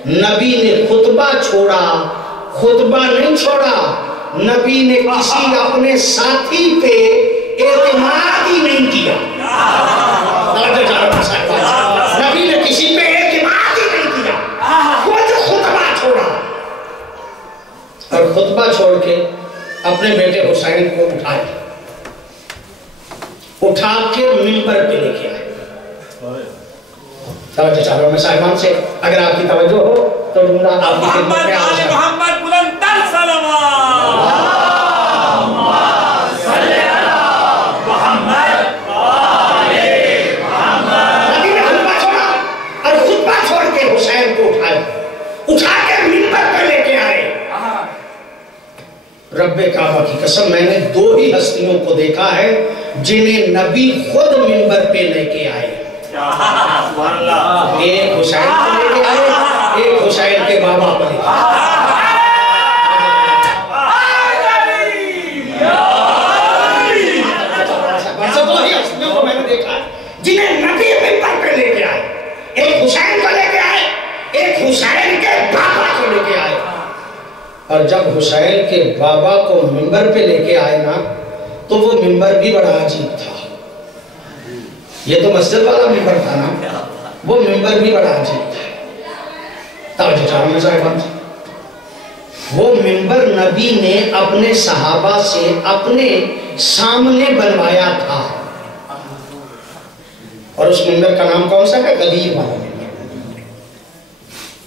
نبی نے خطبہ چھوڑا، خطبہ نہیں چھوڑا، نبی نے کسی اپنے ساتھی پہ اعتماد ہی نہیں کیا، نبی نے کسی پہ اعتماد ہی نہیں کیا، خود خطبہ چھوڑا، اور خطبہ چھوڑ کے اپنے بیٹے حسین کو اٹھائے، اٹھا کے منبر پہ لے کے آئے۔ توجہ چاہ رہا ہوں میں صاحبان سے، اگر آپ کی توجہ ہو تو جملہ آپ کی خدمت میں آج ہے۔ محمد بلند تر سلام، صلی اللہ محمد، نبی نے خطبہ چھوڑا اور خطبہ چھوڑ کے حسین کو اٹھائے، اٹھا کے منبر پہ لے کے آئے۔ رب کعبہ کی قسم میں نے دو ہی ہستیوں کو دیکھا ہے جنہیں نبی خود منبر پہ لے کے آئے، سبحان اللہ، ایک حسین کو لے کے آئے، ایک حسین کے بابا کو لے کے آئے۔ دو ہی ہستیوں کو میں نے دیکھا جنہیں نبی منبر پہ لے کے آئے، ایک حسین کو لے کے آئے، ایک حسین کے بابا کو لے کے آئے۔ اور جب حسین کے بابا کو منبر پہ لے کے آئے نا تو وہ منبر بھی بڑا عجیب تھا، یہ تو مسجد والا منبر تھا نا، وہ منبر بھی بڑا عجیب تھا۔ توجہ چاہوں میں صاحبان، وہ منبر نبی نے اپنے صحابہ سے اپنے سامنے بنوایا تھا، اور اس منبر کا نام کون سا ہے؟ غدیر والا منبر،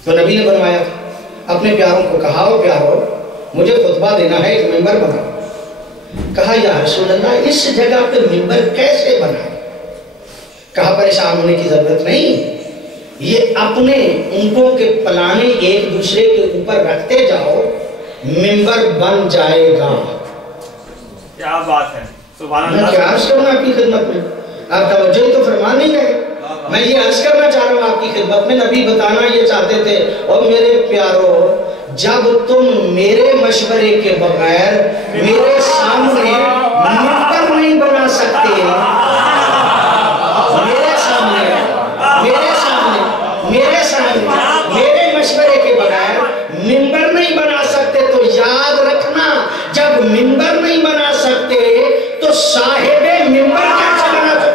تو نبی نے بنوایا تھا، اپنے پیاروں کو کہا، او پیارو مجھے خطبہ دینا ہے، ایک منبر بناؤ۔ کہا یا رسول اللہ اس جگہ پہ منبر کیسے بنائے؟ کہا پریشان ہونے کی ضرورت نہیں، یہ اپنے اونٹوں کے پلانے ایک دوسرے کے اوپر رکھتے جاؤ، منبر بن جائے گا۔ کیا بات ہے، سبحان میں اللہ۔ کیا عرض کروں آپ کی خدمت میں، آپ توجہ ہی تو فرما نہیں گئے۔ میں یہ عرض کرنا چاہ رہا ہوں آپ کی خدمت میں، نبی بتانا یہ چاہتے تھے، اور میرے پیارو جب تم میرے مشورے کے بغیر میرے سامنے منبر نہیں بنا سکتے، میرے مشورے کے بغیر منبر نہیں بنا سکتے، تو یاد رکھنا جب منبر نہیں بنا سکتے تو صاحب منبر کیسے بنا سکتے؟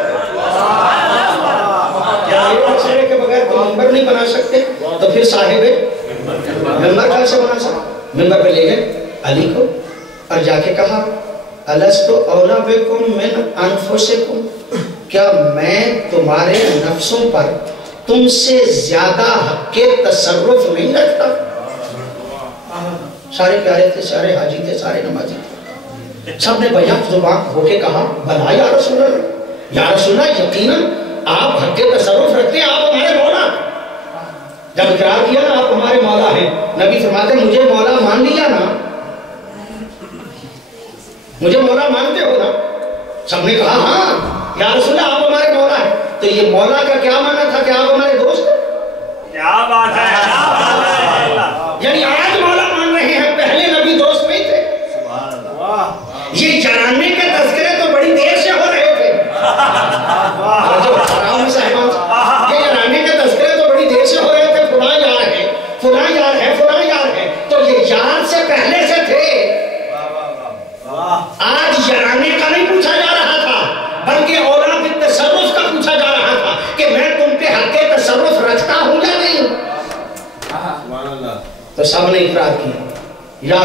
مشورے کے بغیر تو منبر نہیں بنا سکتے تو پھر صاحب منبر کیسے بنا سکتے؟ منبر پہ لے گئے علی کو اور جا کے کہا الست اولا بکم من انفسکم، کیا میں تمہارے نفسوں پر تم سے زیادہ حق کے تصرف نہیں رکھتا؟ سارے پیارے تھے، سارے حاجی تھے، سارے نمازی تھے، سب نے بیان زبان ہو کے کہا بلا یا رسول اللہ، یا رسول اللہ یقیناً آپ حق کے تصرف رکھتے ہیں، آپ ہمارے مولا۔ جب اقرار کیا نا آپ ہمارے مولا ہیں، نبی فرماتے ہیں مجھے مولا مان لیا نا، مجھے مولا مانتے ہو نا؟ سب نے کہا ہاں یا رسول اللہ آپ ہمارے مولا ہیں۔ تو یہ مولا کا کیا معنی تھا کہ آپ ہمارے دوست ہیں؟ کیا بات ہے، کیا بات ہے، یعنی آج مولا مان رہے ہیں، پہلے نبی دوست نہیں تھے۔ یہ جاننے کے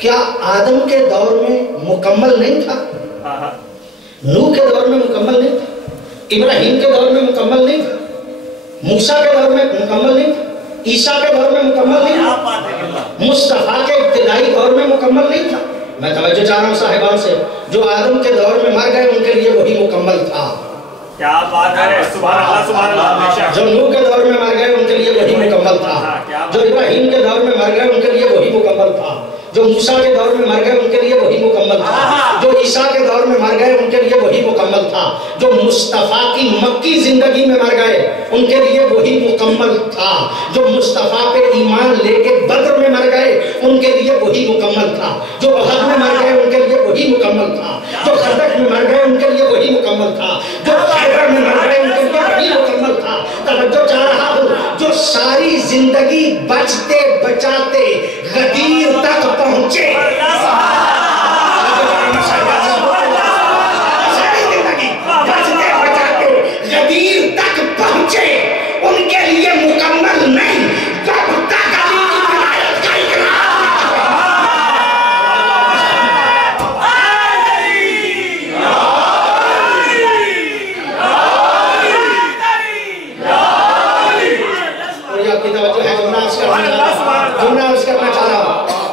کیا آدم کے دور میں مکمل نہیں تھا؟ نوح کے دور میں مکمل نہیں تھا؟ ابراہیم کے دور میں مکمل نہیں تھا؟ موسیٰ کے دور میں مکمل نہیں تھا؟ عیسیٰ کے دور میں مکمل نہیں تھا؟ مصطفیٰ کے ابتدائی دور میں مکمل نہیں تھا؟ میں توجہ چاہ رہا ہوں صاحبان سے، جو آدم کے دور میں مر گئے ان کے لیے وہی مکمل تھا۔ کیا بات ہے، سبحان اللہ سبحان اللہ۔ جو نوح کے دور میں مر گئے ان کے لیے وہی مکمل تھا، جو ابراہیم کے دور میں مر گئے ان کے لیے وہی مکمل تھا، جو موسیٰ کے دور میں مر گئے ان کے لیے وہی مکمل تھا، جو عیسیٰ کے دور میں مر گئے ان کے لیے وہی مکمل تھا، جو مصطفیٰ کی مکی زندگی میں مر گئے ان کے لیے وہی مکمل تھا، جو مصطفیٰ پہ ایمان لے کے بدر میں مر گئے ان کے لیے وہی مکمل تھا، جو احد میں مر گئے ان کے لیے وہی مکمل تھا، جو خندق میں مر گئے ان کے لیے وہی مکمل تھا، جو خیبر میں مر گئے ان کے لیے وہی مکمل تھا۔ توجہ چاہ رہا ہوں، جو ساری زندگی بچتے بچاتے غدیر تک پہنچے، ساری زندگی بچتے بچاتے غدیر تک پہنچے، ان کے لیے مکمل نہیں جب تک علی کی ولایت کا اقرار۔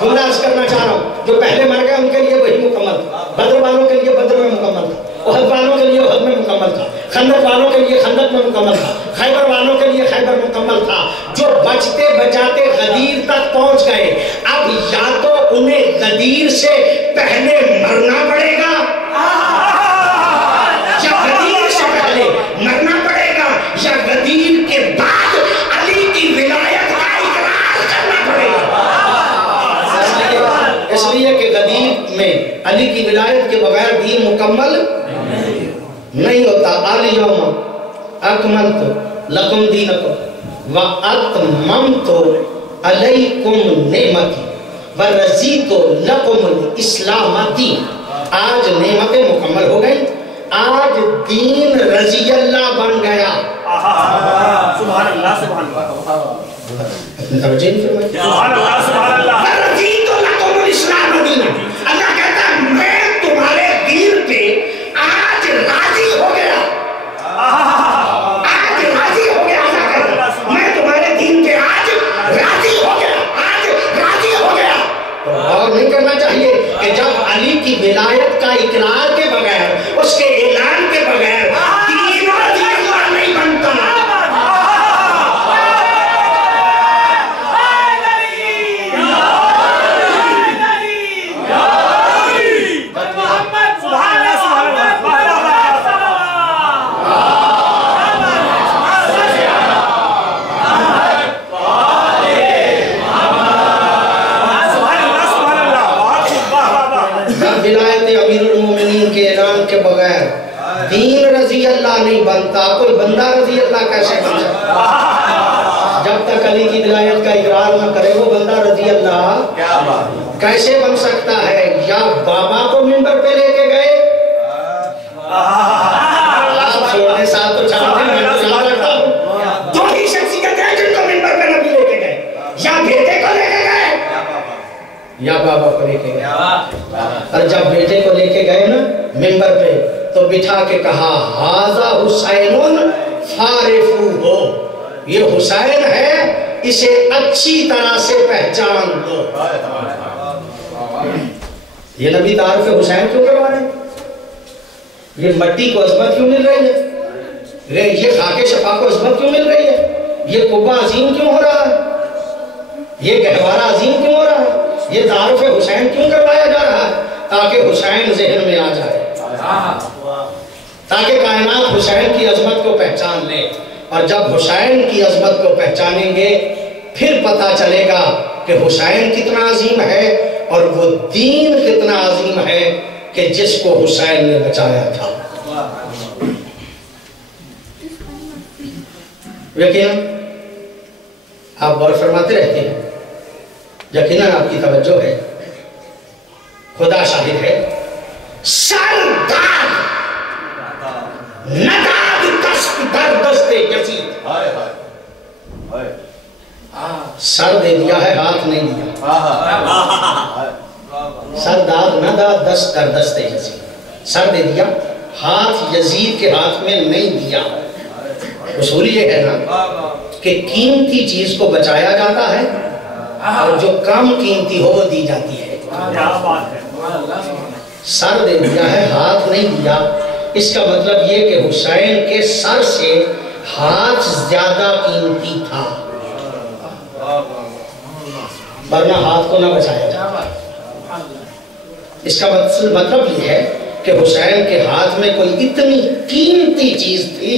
جملہ عرض کرنا چاہ رہا ہوں، جو پہلے مر گئے ان کے لیے وہی مکمل تھا، بدر والوں کے لیے بدر میں مکمل تھا، احد والوں کے لیے احد میں مکمل تھا، خندق والوں کے لیے خندق میں مکمل تھا، خیبر والوں کے لیے خیبر مکمل تھا۔ جو بچتے بچاتے غدیر تک پہنچ گئے، اب یا تو انہیں غدیر سے پہلے مرنا پڑے گا، یا غدیر سے پہلے مرنا پڑے گا، یا غدیر کے بعد علی کی ولایت کا اقرار کرنا پڑے گا۔ اس لیے کہ غدیر میں علی کی ولایت کے بغیر دین مکمل نہیں ہوتا۔ الیوم اکملت لکم دینکم واتممت علیکم نعمتی ورضیت لکم الاسلام دین۔ آج نعمتیں مکمل ہو گئی، آج دین رضی اللہ بن گیا۔ سبحان اللہ سبحان اللہ توجہ نہیں فرمائی؟ سبحان اللہ سبحان اللہ۔ ورضیت لکم الاسلام دین۔ اللہ کہتا ہے میں تمہارے دین پہ آج راضی ہو گیا، آج راضی ہو گیا۔ اللہ کہتا ہے میں تمہارے دین پہ آج راضی ہو گیا، آج راضی ہو گیا۔ اور نہیں کرنا چاہیے کہ جب علی کی ولایت کا اقرار کے بغیر، اس کے اعلان کے بغیر دین رضی اللہ نہیں بنتا۔ دین رضی اللہ نہیں بنتا، کوئی بندہ رضی اللہ کیسے بن سکتا؟ جب تک علی کی ولایت کا اقرار نہ کرے وہ بندہ رضی اللہ کیسے بن سکتا ہے؟ یا بابا کو منبر پہ لے کے گئے، آپ چھوڑنے ساتھ تو چاہتے ہیں، میں تو یاد رکھتا ہوں دو ہی شخصیت ہیں جن کو منبر پہ نبی لے کے گئے، یا بیٹے کو لے کے گئے یا بابا کو لے کے گئے۔ اور جب بیٹے کو لے کے گئے نا منبر پہ تو بٹھا کے کہا ھذا حسین فارفوہ، یہ حسین ہے، اسے اچھی طرح سے پہچان دو۔ یہ نبی تعارف حسین کیوں کروا رہے ہیں؟ یہ مٹی کو عظمت کیوں مل رہی ہے؟ یہ خاک شفا کو عظمت کیوں مل رہی ہے؟ یہ قبہ عظیم کیوں ہو رہا ہے؟ یہ گہوارہ عظیم کیوں ہو رہا ہے؟ یہ تعارف حسین کیوں کروایا جا رہا ہے؟ تاکہ حسین ذہن میں آ جائے، تاکہ کائنات حسین کی عظمت کو پہچان لے۔ اور جب حسین کی عظمت کو پہچانیں گے پھر پتا چلے گا کہ حسین کتنا عظیم ہے اور وہ دین کتنا عظیم ہے کہ جس کو حسین نے بچایا تھا۔ یقیناً آپ غور فرماتے رہتے ہیں، یقیناً آپ کی توجہ ہے، خدا شاہد ہے، سردار نداد کشت در دست یزید، سر دے دیا ہے، ہاتھ نہیں دیا۔ سر داد نہ داد دست در دست یزید، سر دے دیا، ہاتھ یزید کے ہاتھ میں نہیں دیا۔ اصول یہ ہے نا کہ قیمتی چیز کو بچایا جاتا ہے اور جو کم قیمتی ہو وہ دی جاتی ہے۔ کیا بات ہے، سر دے دیا ہے، ہاتھ نہیں دیا۔ اس کا مطلب یہ کہ حسین کے سر سے ہاتھ زیادہ قیمتی تھا، ورنہ ہاتھ کو نہ بچایا جاتا۔ اس کا مطلب یہ ہے کہ حسین کے ہاتھ میں کوئی اتنی قیمتی چیز تھی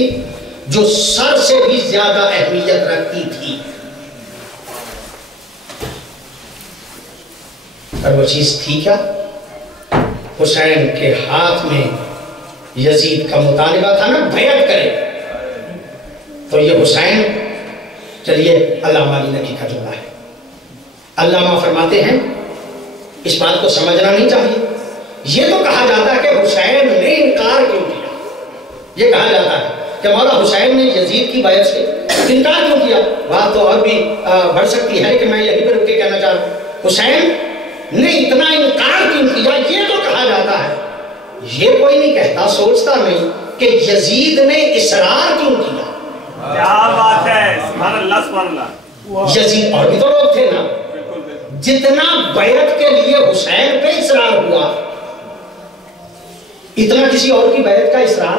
جو سر سے بھی زیادہ اہمیت رکھتی تھی، اور وہ چیز تھی کیا؟ حسین کے ہاتھ میں یزید کا مطالبہ تھا نا بیعت کرے، تو یہ حسین، چلیے علامہ علی نقی کا جملہ ہے، علامہ فرماتے ہیں اس بات کو سمجھنا نہیں چاہیے۔ یہ تو کہا جاتا ہے کہ حسین نے انکار کیوں کیا، یہ کہا جاتا ہے کہ مولا حسین نے یزید کی بیعت سے انکار کیوں کیا۔ بات تو اور بھی بڑھ سکتی ہے کہ میں یہیں پہ رک کے کہنا چاہ رہا ہوں، حسین نے اتنا انکار کیوں کیا، یہ تو کہا جاتا ہے۔ یہ کوئی نہیں کہتا، سوچتا نہیں کہ یزید نے اصرار کیوں کیا۔ کیا بات ہے، سبحان اللہ سبحان اللہ۔ یزید اور بھی تو لوگ تھے نا، جتنا بیعت کے لیے حسین پہ اصرار ہوا اتنا کسی اور کی بیعت کا اصرار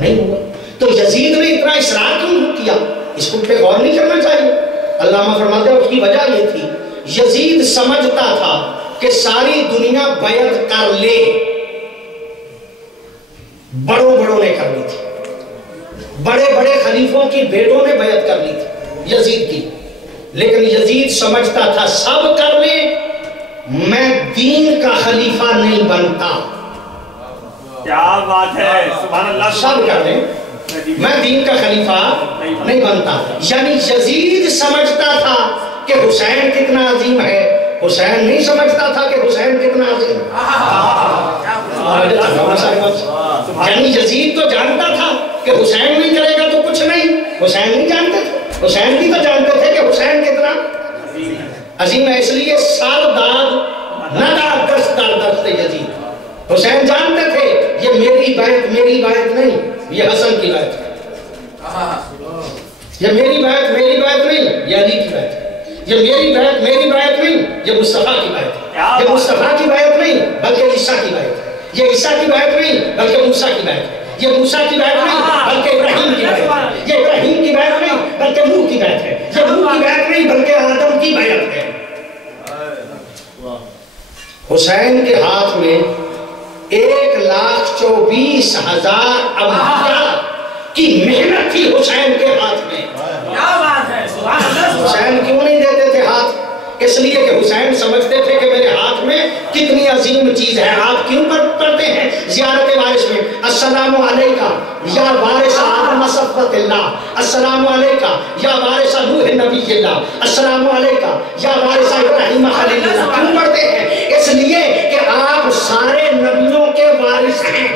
نہیں ہوا، تو یزید نے اتنا اصرار کیوں کیا، اس کو پہ غور نہیں کرنا چاہیے۔ علامہ فرماتے ہیں اس کی وجہ یہ تھی، یزید سمجھتا تھا کہ ساری دنیا بیعت کر لے، بڑوں نے کر لی تھی، بڑے خلیفوں کی بیٹوں نے بیعت کر لی تھی یزید کی، لیکن یزید سمجھتا تھا سب کر لے، میں دین کا خلیفہ نہیں بنتا۔ کیا بات ہے، سبحان اللہ، سب کر لیں، میں دین کا خلیفہ نہیں بنتا۔ یعنی یزید سمجھتا تھا کہ حسین کتنا عظیم ہے، حسین نہیں سمجھتا تھا کہ حسین کتنا عظیم ہے۔ یعنی یزید تو جانتا تھا کہ حسین نہیں کرے گا تو کچھ نہیں، حسین نہیں جانتے تھے، حسین بھی تو جانتے تھے کہ حسین کتنا عظیم ہے، اس لیے سر داد نہ داد دست در دست یزید۔ حسین جانتے تھے یہ میری بیعت نہیں، یہ حسن کی بیعت ہے، یہ میری بیعت نہیں، یہ علی کی بیعت ہے، یہ میری بیعت نہیں، یہ مصطفیٰ کی بیعت ہے، یہ مصطفیٰ کی بیعت نہیں بلکہ عیسیٰ کی بیعت ہے، یہ عیسیٰ کی بیعت نہیں بلکہ موسیٰ کی بیعت ہے، یہ موسیٰ کی بیعت نہیں بلکہ ابراہیم کی بیعت ہے، یہ ابراہیم کی بیعت نہیں بلکہ نوح کی بیعت ہے، یہ نوح کی بیعت نہیں بلکہ آدم کی بیعت ہے۔ حسین کے ہاتھ میں 1,24,000 انبیاء کی محنت تھی حسین کے ہاتھ میں۔ کیا بات ہے، سبحان اللہ۔ حسین کیوں نہیں دیتے تھے ہاتھ؟ اس لیے کہ حسین سمجھتے تھے کہ میرے ہاتھ میں کتنی عظیم چیز ہے۔ آپ کیوں پڑھتے ہیں زیارت وارث میں السلام علیکہ یا وارث آدم صفوت اللہ، السلام علیکہ یا وارث نوح نبی اللہ، السلام علیکہ یا وارث ابراہیم خلیل اللہ؟ کیوں پڑھتے ہیں؟ اس لیے کہ آپ سارے نبیوں کے وارث ہیں۔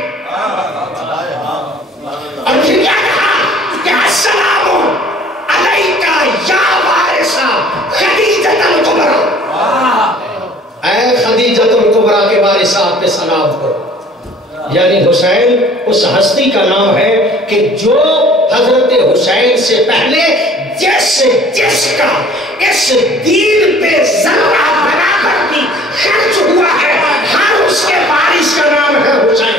اور پھر کیا کہا کہ السلام علیکہ یا وارث خدیجۃ الکبریٰ، اے خدیجۃ الکبریٰ کے وارث آپ پہ سلام ہو۔ یعنی حسین اس ہستی کا نام ہے کہ جو حضرت حسین سے پہلے جس کا اس دین پہ ذرہ برابر بھی خرچ ہوا ہے، ہر اس کے وارث کا نام ہے حسین۔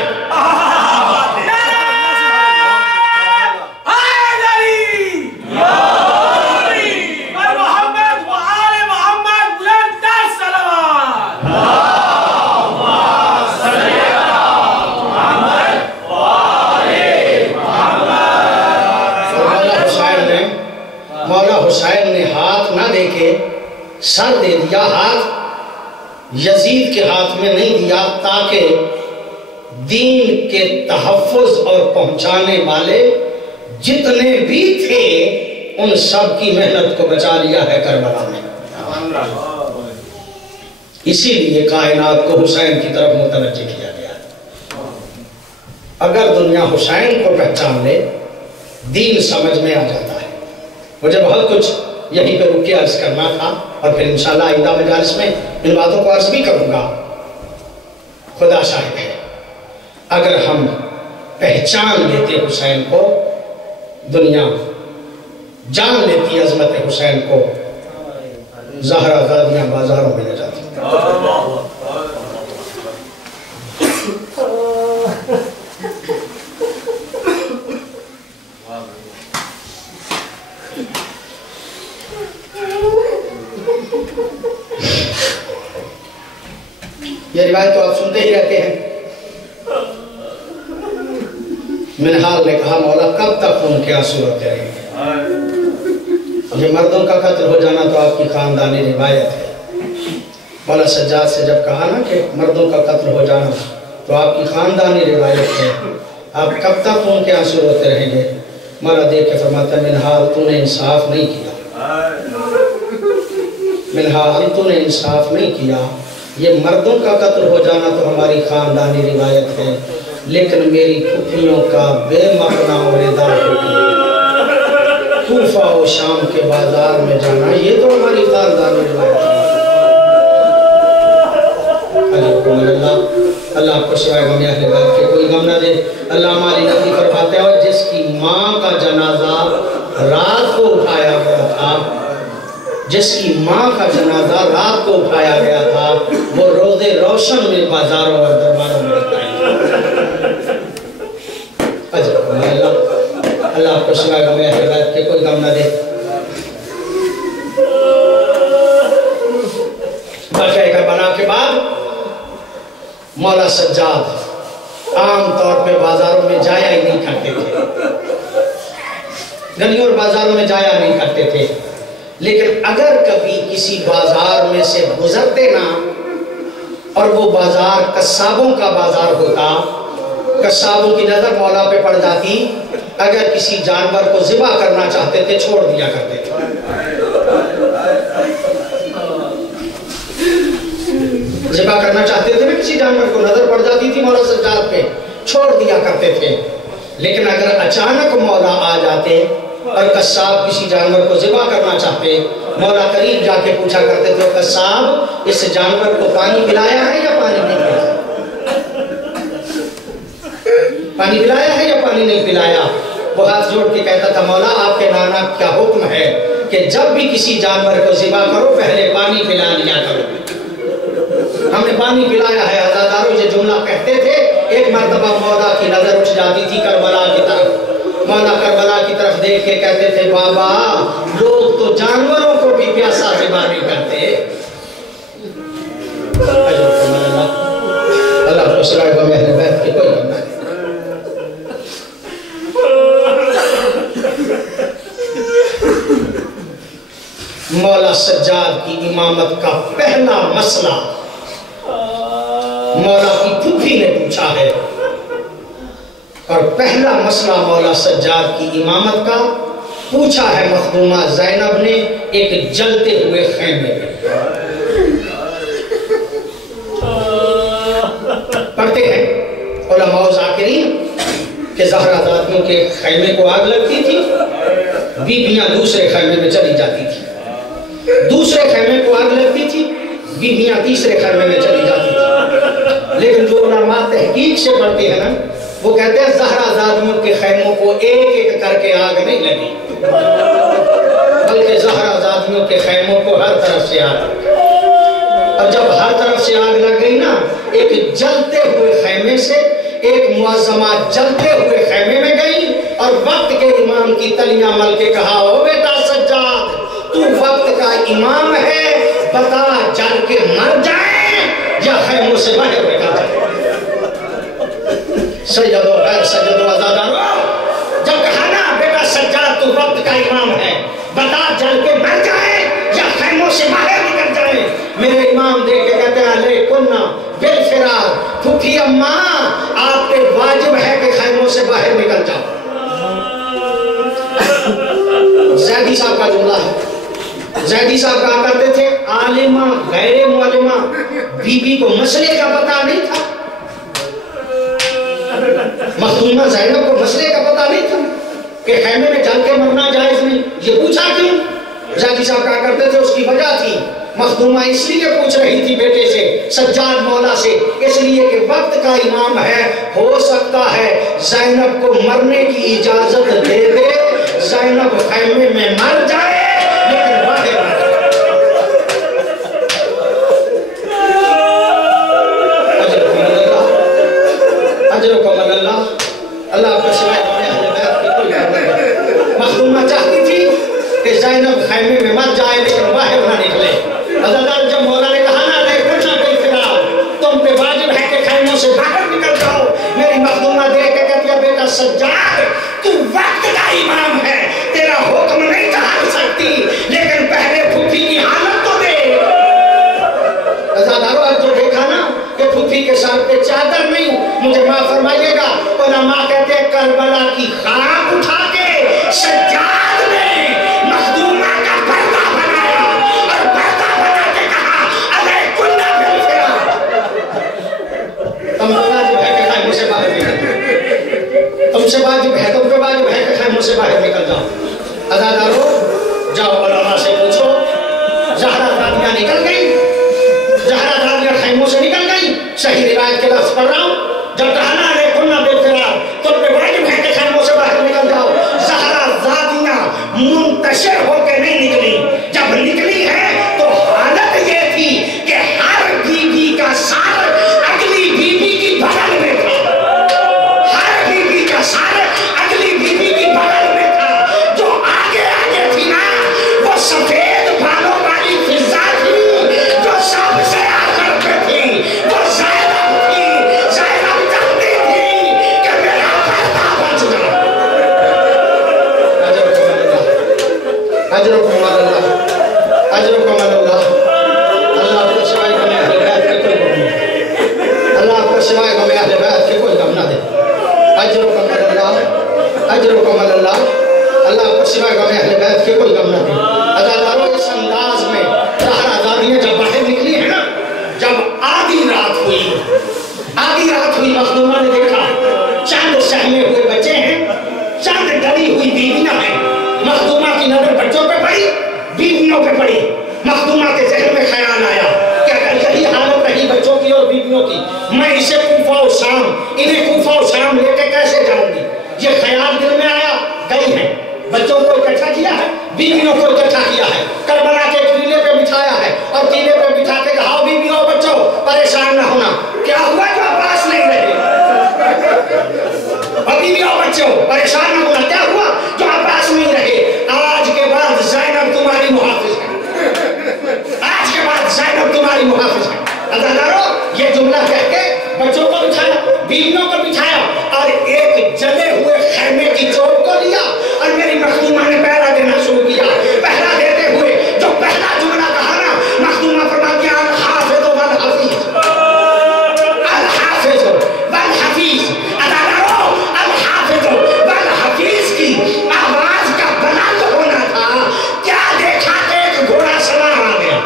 حسین نے ہاتھ نہ دے کے سر دے دیا، ہاتھ یزید کے ہاتھ میں نہیں دیا تاکہ دین کے تحفظ اور پہنچانے والے جتنے بھی تھے ان سب کی محنت کو بچا لیا ہے کربلا میں۔ اسی لیے کائنات کو حسین کی طرف متوجہ کیا گیا۔ اگر دنیا حسین کو پہچان لے دین سمجھ میں آ جاتا ہے۔ مجھے بہت کچھ یہیں پہ رک کے عرض کرنا تھا اور پھر انشاءاللہ آئندہ مجالس میں ان باتوں کو عرض بھی کروں گا، خدا شاہد ہے، اگر ہم پہچان لیتے حسین کو، دنیا جان لیتی عظمت حسین کو، زہرا زادیاں بازاروں میں نہ جاتی۔ یہ روایت تو آپ سنتے ہی رہتے ہیں۔ منہال نے کہا مولا کب تک خون کے آنسو روتے رہیں گے؟ یہ مردوں کا قتل ہو جانا تو آپ کی خاندانی روایت ہے۔ مولا سجاد سے جب کہا نا کہ مردوں کا قتل ہو جانا تو آپ کی خاندانی روایت ہے، آپ کب تک خون کے آنسو روتے رہیں گے؟ مولا دیکھ کے فرماتا ہے منہال تو نے انصاف نہیں کیا، منہال تو نے انصاف نہیں کیا۔ یہ مردوں کا قتل ہو جانا تو ہماری خاندانی روایت ہے، لیکن میری پھپھیوں کا بے مقنا اور ادار ہو گئی، کوفہ و شام کے بازار میں جانا، یہ تو ہماری خاندانی روایت ہے۔ اللہ آپ کو سوائے غم اہل بیت کے کوئی غم نہ دے۔ اللہ ہماری نبی فرماتے ہیں اور جس کی ماں کا جنازہ رات کو اٹھایا گیا تھا، جس کی ماں کا جنازہ رات کو اٹھایا گیا تھا، وہ روز روشن میں بازاروں اور درباروں میں دکھائیں گے۔ اللہ آپ کو سوائے غم اہل بیت کے کوئی غم نہ دے۔ واقعہ کربلا کے بعد مولا سجاد عام طور پہ بازاروں میں جایا ہی نہیں کرتے تھے، گلیوں اور بازاروں میں جایا نہیں کرتے تھے، لیکن اگر کبھی کسی بازار میں سے گزرتے نا اور وہ بازار قصابوں کا بازار ہوتا، قصابوں کی نظر مولا پہ پڑ جاتی، اگر کسی جانور کو ذبح کرنا چاہتے تھے چھوڑ دیا کرتے تھے۔ ذبح کرنا چاہتے تھے نا کسی جانور کو، نظر پڑ جاتی تھی مولا سجاد پہ، چھوڑ دیا کرتے تھے۔ لیکن اگر اچانک مولا آ جاتے اور قصاب کسی جانور کو ذبح کرنا چاہتے، مولا قریب جا کے پوچھا کرتے تھے قصاب اس جانور کو پانی پلایا ہے یا پانی نہیں پلایا؟ پانی پلایا ہے یا پانی نہیں پلایا؟ وہ ہاتھ جوڑ کے کہتا تھا مولا آپ کے نانا کیا حکم ہے کہ جب بھی کسی جانور کو ذبح کرو پہلے پانی پلا لیا کرو۔ ہم نے پانی پلایا ہے عزاداروں، یہ جملہ کہتے تھے۔ ایک مرتبہ مولا کی نظر اٹھ جاتی تھی کربلا کی طرف، مولا کربلا کی طرف دیکھ کے کہتے تھے بابا لوگ تو جانوروں کو بھی پیاسا ذبح نہیں کرتے۔ اللہ کو سوائے غم اہل بیت کے کوئی غم نہ دے۔ مولا سجاد کی امامت کا پہلا مسئلہ مولا کی پھوپھی نے پوچھا ہے، اور پہلا مسئلہ مولا سجاد کی امامت کا پوچھا ہے مخدومہ زینب نے ایک جلتے ہوئے خیمے میں۔ پڑھتے ہیں علماء و ذاکرین کہ زہرا زادیوں کے خیمے کو آگ لگتی تھی، بیویاں دوسرے خیمے میں چلی جاتی تھی، دوسرے خیمے کو آگ لگتی تھی، بیویاں تیسرے خیمے میں چلی جاتی تھی۔ لیکن جو علماء تحقیق سے پڑھتے ہیں نا وہ کہتے ہیں زہرا زادیوں کے خیموں کو ایک ایک کر کے آگ نہیں لگی، بلکہ زہرا زادیوں کے خیموں کو ہر طرف سے آگ لگی، اور جب ہر طرف سے آگ لگ گئی نا ایک جلتے ہوئے خیمے سے ایک معظمہ جلتے ہوئے خیمے میں گئی اور وقت کے امام کی تلیاں مل کے کہا او بیٹا سجاد تو وقت کا امام ہے، بتا جل کے مر جائیں یا خیموں سے باہر نکل جائیں۔ سیدو غیر سیدو عزادارو جب کہا نا بیٹا سجاد تو وقت کا امام ہے، بتا جل کے مر جائیں یا خیموں سے باہر نکل جائیں، میرے امام دیکھ کے کہتے ہیں لے کننا بالفرار پھوپھی اماں آپ پہ واجب ہے کہ خیموں سے باہر نکل جاؤ۔ زیدی صاحب کا جملہ ہے، زیدی صاحب کہا کرتے تھے عالمہ غیر معلمہ بی بی کو مسئلے کا پتہ نہیں تھا، مخدومہ زینب کو مسئلے کا پتہ نہیں تھا کہ خیمے میں جل کے مرنا جائز نہیں، یہ پوچھا کیوں؟ زیدی صاحب کہا کرتے تھے اس کی وجہ تھی مخدومہ اس لیے پوچھ رہی تھی بیٹے سے، سجاد مولا سے، اس لیے کہ وقت کا امام ہے، ہو سکتا ہے زینب کو مرنے کی اجازت دے دے، زینب خیمے میں مر جائے لیکن باہر آ جائے۔ اجرکم اللہ، اللہ کا سوائے اہل بیت کی کوئی بات نہیں۔ مخدومہ چاہتی تھی کہ زینب خیمے میں مر جائے لیکن باہر نہ نکلے۔ حضرت جب مولا نے کہا نا دیکھنا بالفعل تم پہ واجب ہے کہ خیموں سے باہر نکل جاؤ، میری مخدومہ دیکھ کے کہتی ہے بیٹا سجاد تو وقت کا امام ہے، تیرا حکم نہیں ٹال سکتی، لیکن پہلے پھوپھی کی حالت تو دے۔ عزادارو اب جو دیکھا نا کہ پھوپھی کے سر پہ چادر نہیں، مجھے معاف فرمائیے گا، علماء کہتے ہیں کربلا کی خاک اٹھا کے سجاد نے مخدومہ کا پردہ بنایا اور پردہ بنا کے کہا علیکن بالفعل تم پہ واجب ہے کہ خیموں سے باہر نکل، تم سے واجب ہے، تم پہ واجب ہے کہ خیموں سے باہر نکل جاؤ۔ عزادارو جاؤ علماء سے پوچھو، زہرا دادیاں نکل گئی، زہرا دادیاں خیموں سے نکل گئی، صحیح روایت کے لفظ پڑھ رہا ہوں، جب کہنا علیکن بالفعل تم پہ واجب ہے کہ خیموں سے باہر نکل جاؤ، زہرا دادیاں منتشر ہو کے نہیں نکلی، جب نکلی ہے تو حالت یہ تھی کہ ہر بی بی کا سر اگلی بی بی کی بغل میں تھا، ہر بی بی کا سر اگلی بی بی کی بغل میں تھا، جو آگے آگے تھی نا وہ سفید بالوں والی فضا تھی، جو سب سے آخر پہ تھی وہ زینب تھی، زینب چاہتی تھی کہ میرا پردہ بچ جائے۔ اجرکم اللہ، اجرکم اللہ، اللہ آپ کو سوائے غم اہل بیت کے کوئی غم نہ دے، اللہ آپ کو سوائے غم اہل بیت کے کوئی غم نہ دے۔ اجرکم اللہ، اجرکم اللہ، اللہ آپ کو سوائے غم اہل بیت کے کوئی غم نہ دے۔ عزادارو اس انداز میں زہرا دادیاں جب باہر نکلی ہیں نا، جب آدھی رات ہوئی مخدومہ نے دیکھا چند سہمے ہوئے بچے ہیں، چند ڈری ہوئی بیویاں ہیں، مخدومہ کی نظر بچوں پہ پڑی، بیویوں پہ پڑی، مخدومہ کے ذہن میں خیال آیا کہ اگر یہی حالت رہی بچوں کی اور بیویوں کی، میں اسے کوفہ و شام، انہیں کوفہ و شام لے کے کیسے جاؤں گی؟ یہ خیال دل میں آیا، گئی ہیں، بچوں کو اکٹھا کیا ہے، بیویوں کو اکٹھا کیا ہے، کربلا کے ٹیلے پہ بٹھایا ہے اور ٹیلے پہ بٹھا کے کہا بیویوں بچوں پریشان نہ ہونا، کیا ہوا جو عباس نہیں رہے؟ اور بیویوں بچوں پریشان نہ ہونا، کیا ہوا جو عباس نہیں رہے؟ آج کے بعد زینب تمہاری محافظ ہے، آج کے بعد زینب تمہاری محافظ ہے۔ عزادارو یہ جملہ کہہ کے بچوں کو بٹھایا، بیویوں کو بٹھایا اور ایک جلے ہوئے خیمے کی چوک کو لیا اور میری مخدومہ نے پہرا دینا شروع کیا۔ پہرا دیتے ہوئے جو پہلا جملہ کہا نا، مخدومہ فرماتی ہے الحافظ والحفیظ، الحافظ والحفیظ۔ عزادارو الحافظ والحفیظ کی آواز کا بلند ہونا تھا، کیا دیکھا کہ ایک گھوڑا سوار آ گیا،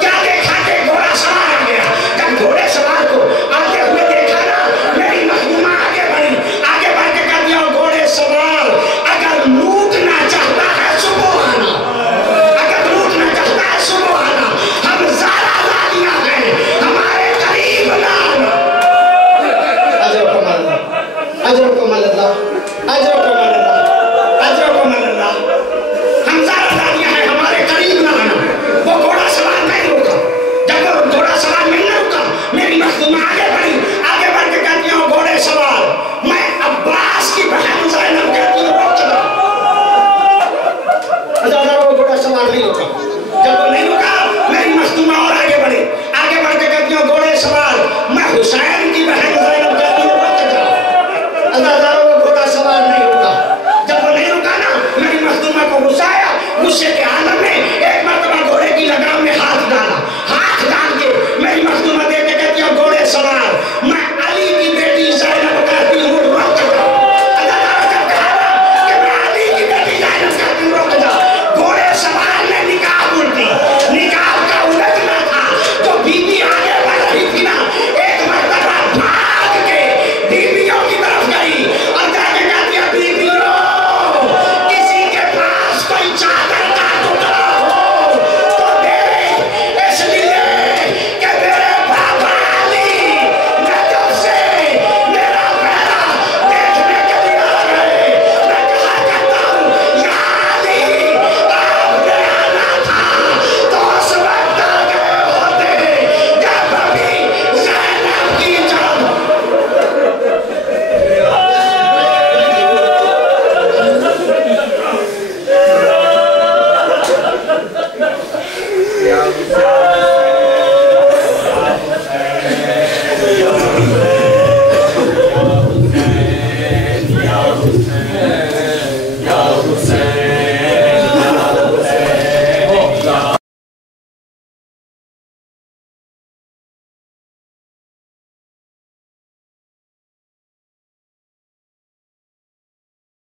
کیا دیکھا کہ گھوڑا سوار آ گیا، جب گھوڑے سوار کو آتے ہوئے دیکھا نا، میری مخدومہ آگے بڑھی، آگے بڑھ کے کہہ دیا گھوڑے سوار اگر لوٹنا چاہتا ہے صبح آنا، اگر لوٹنا چاہتا ہے صبح آنا، ہم زہرا دادیاں ہیں، ہمارے قریب نہ آنا۔ اجرکم اللہ، اجرکم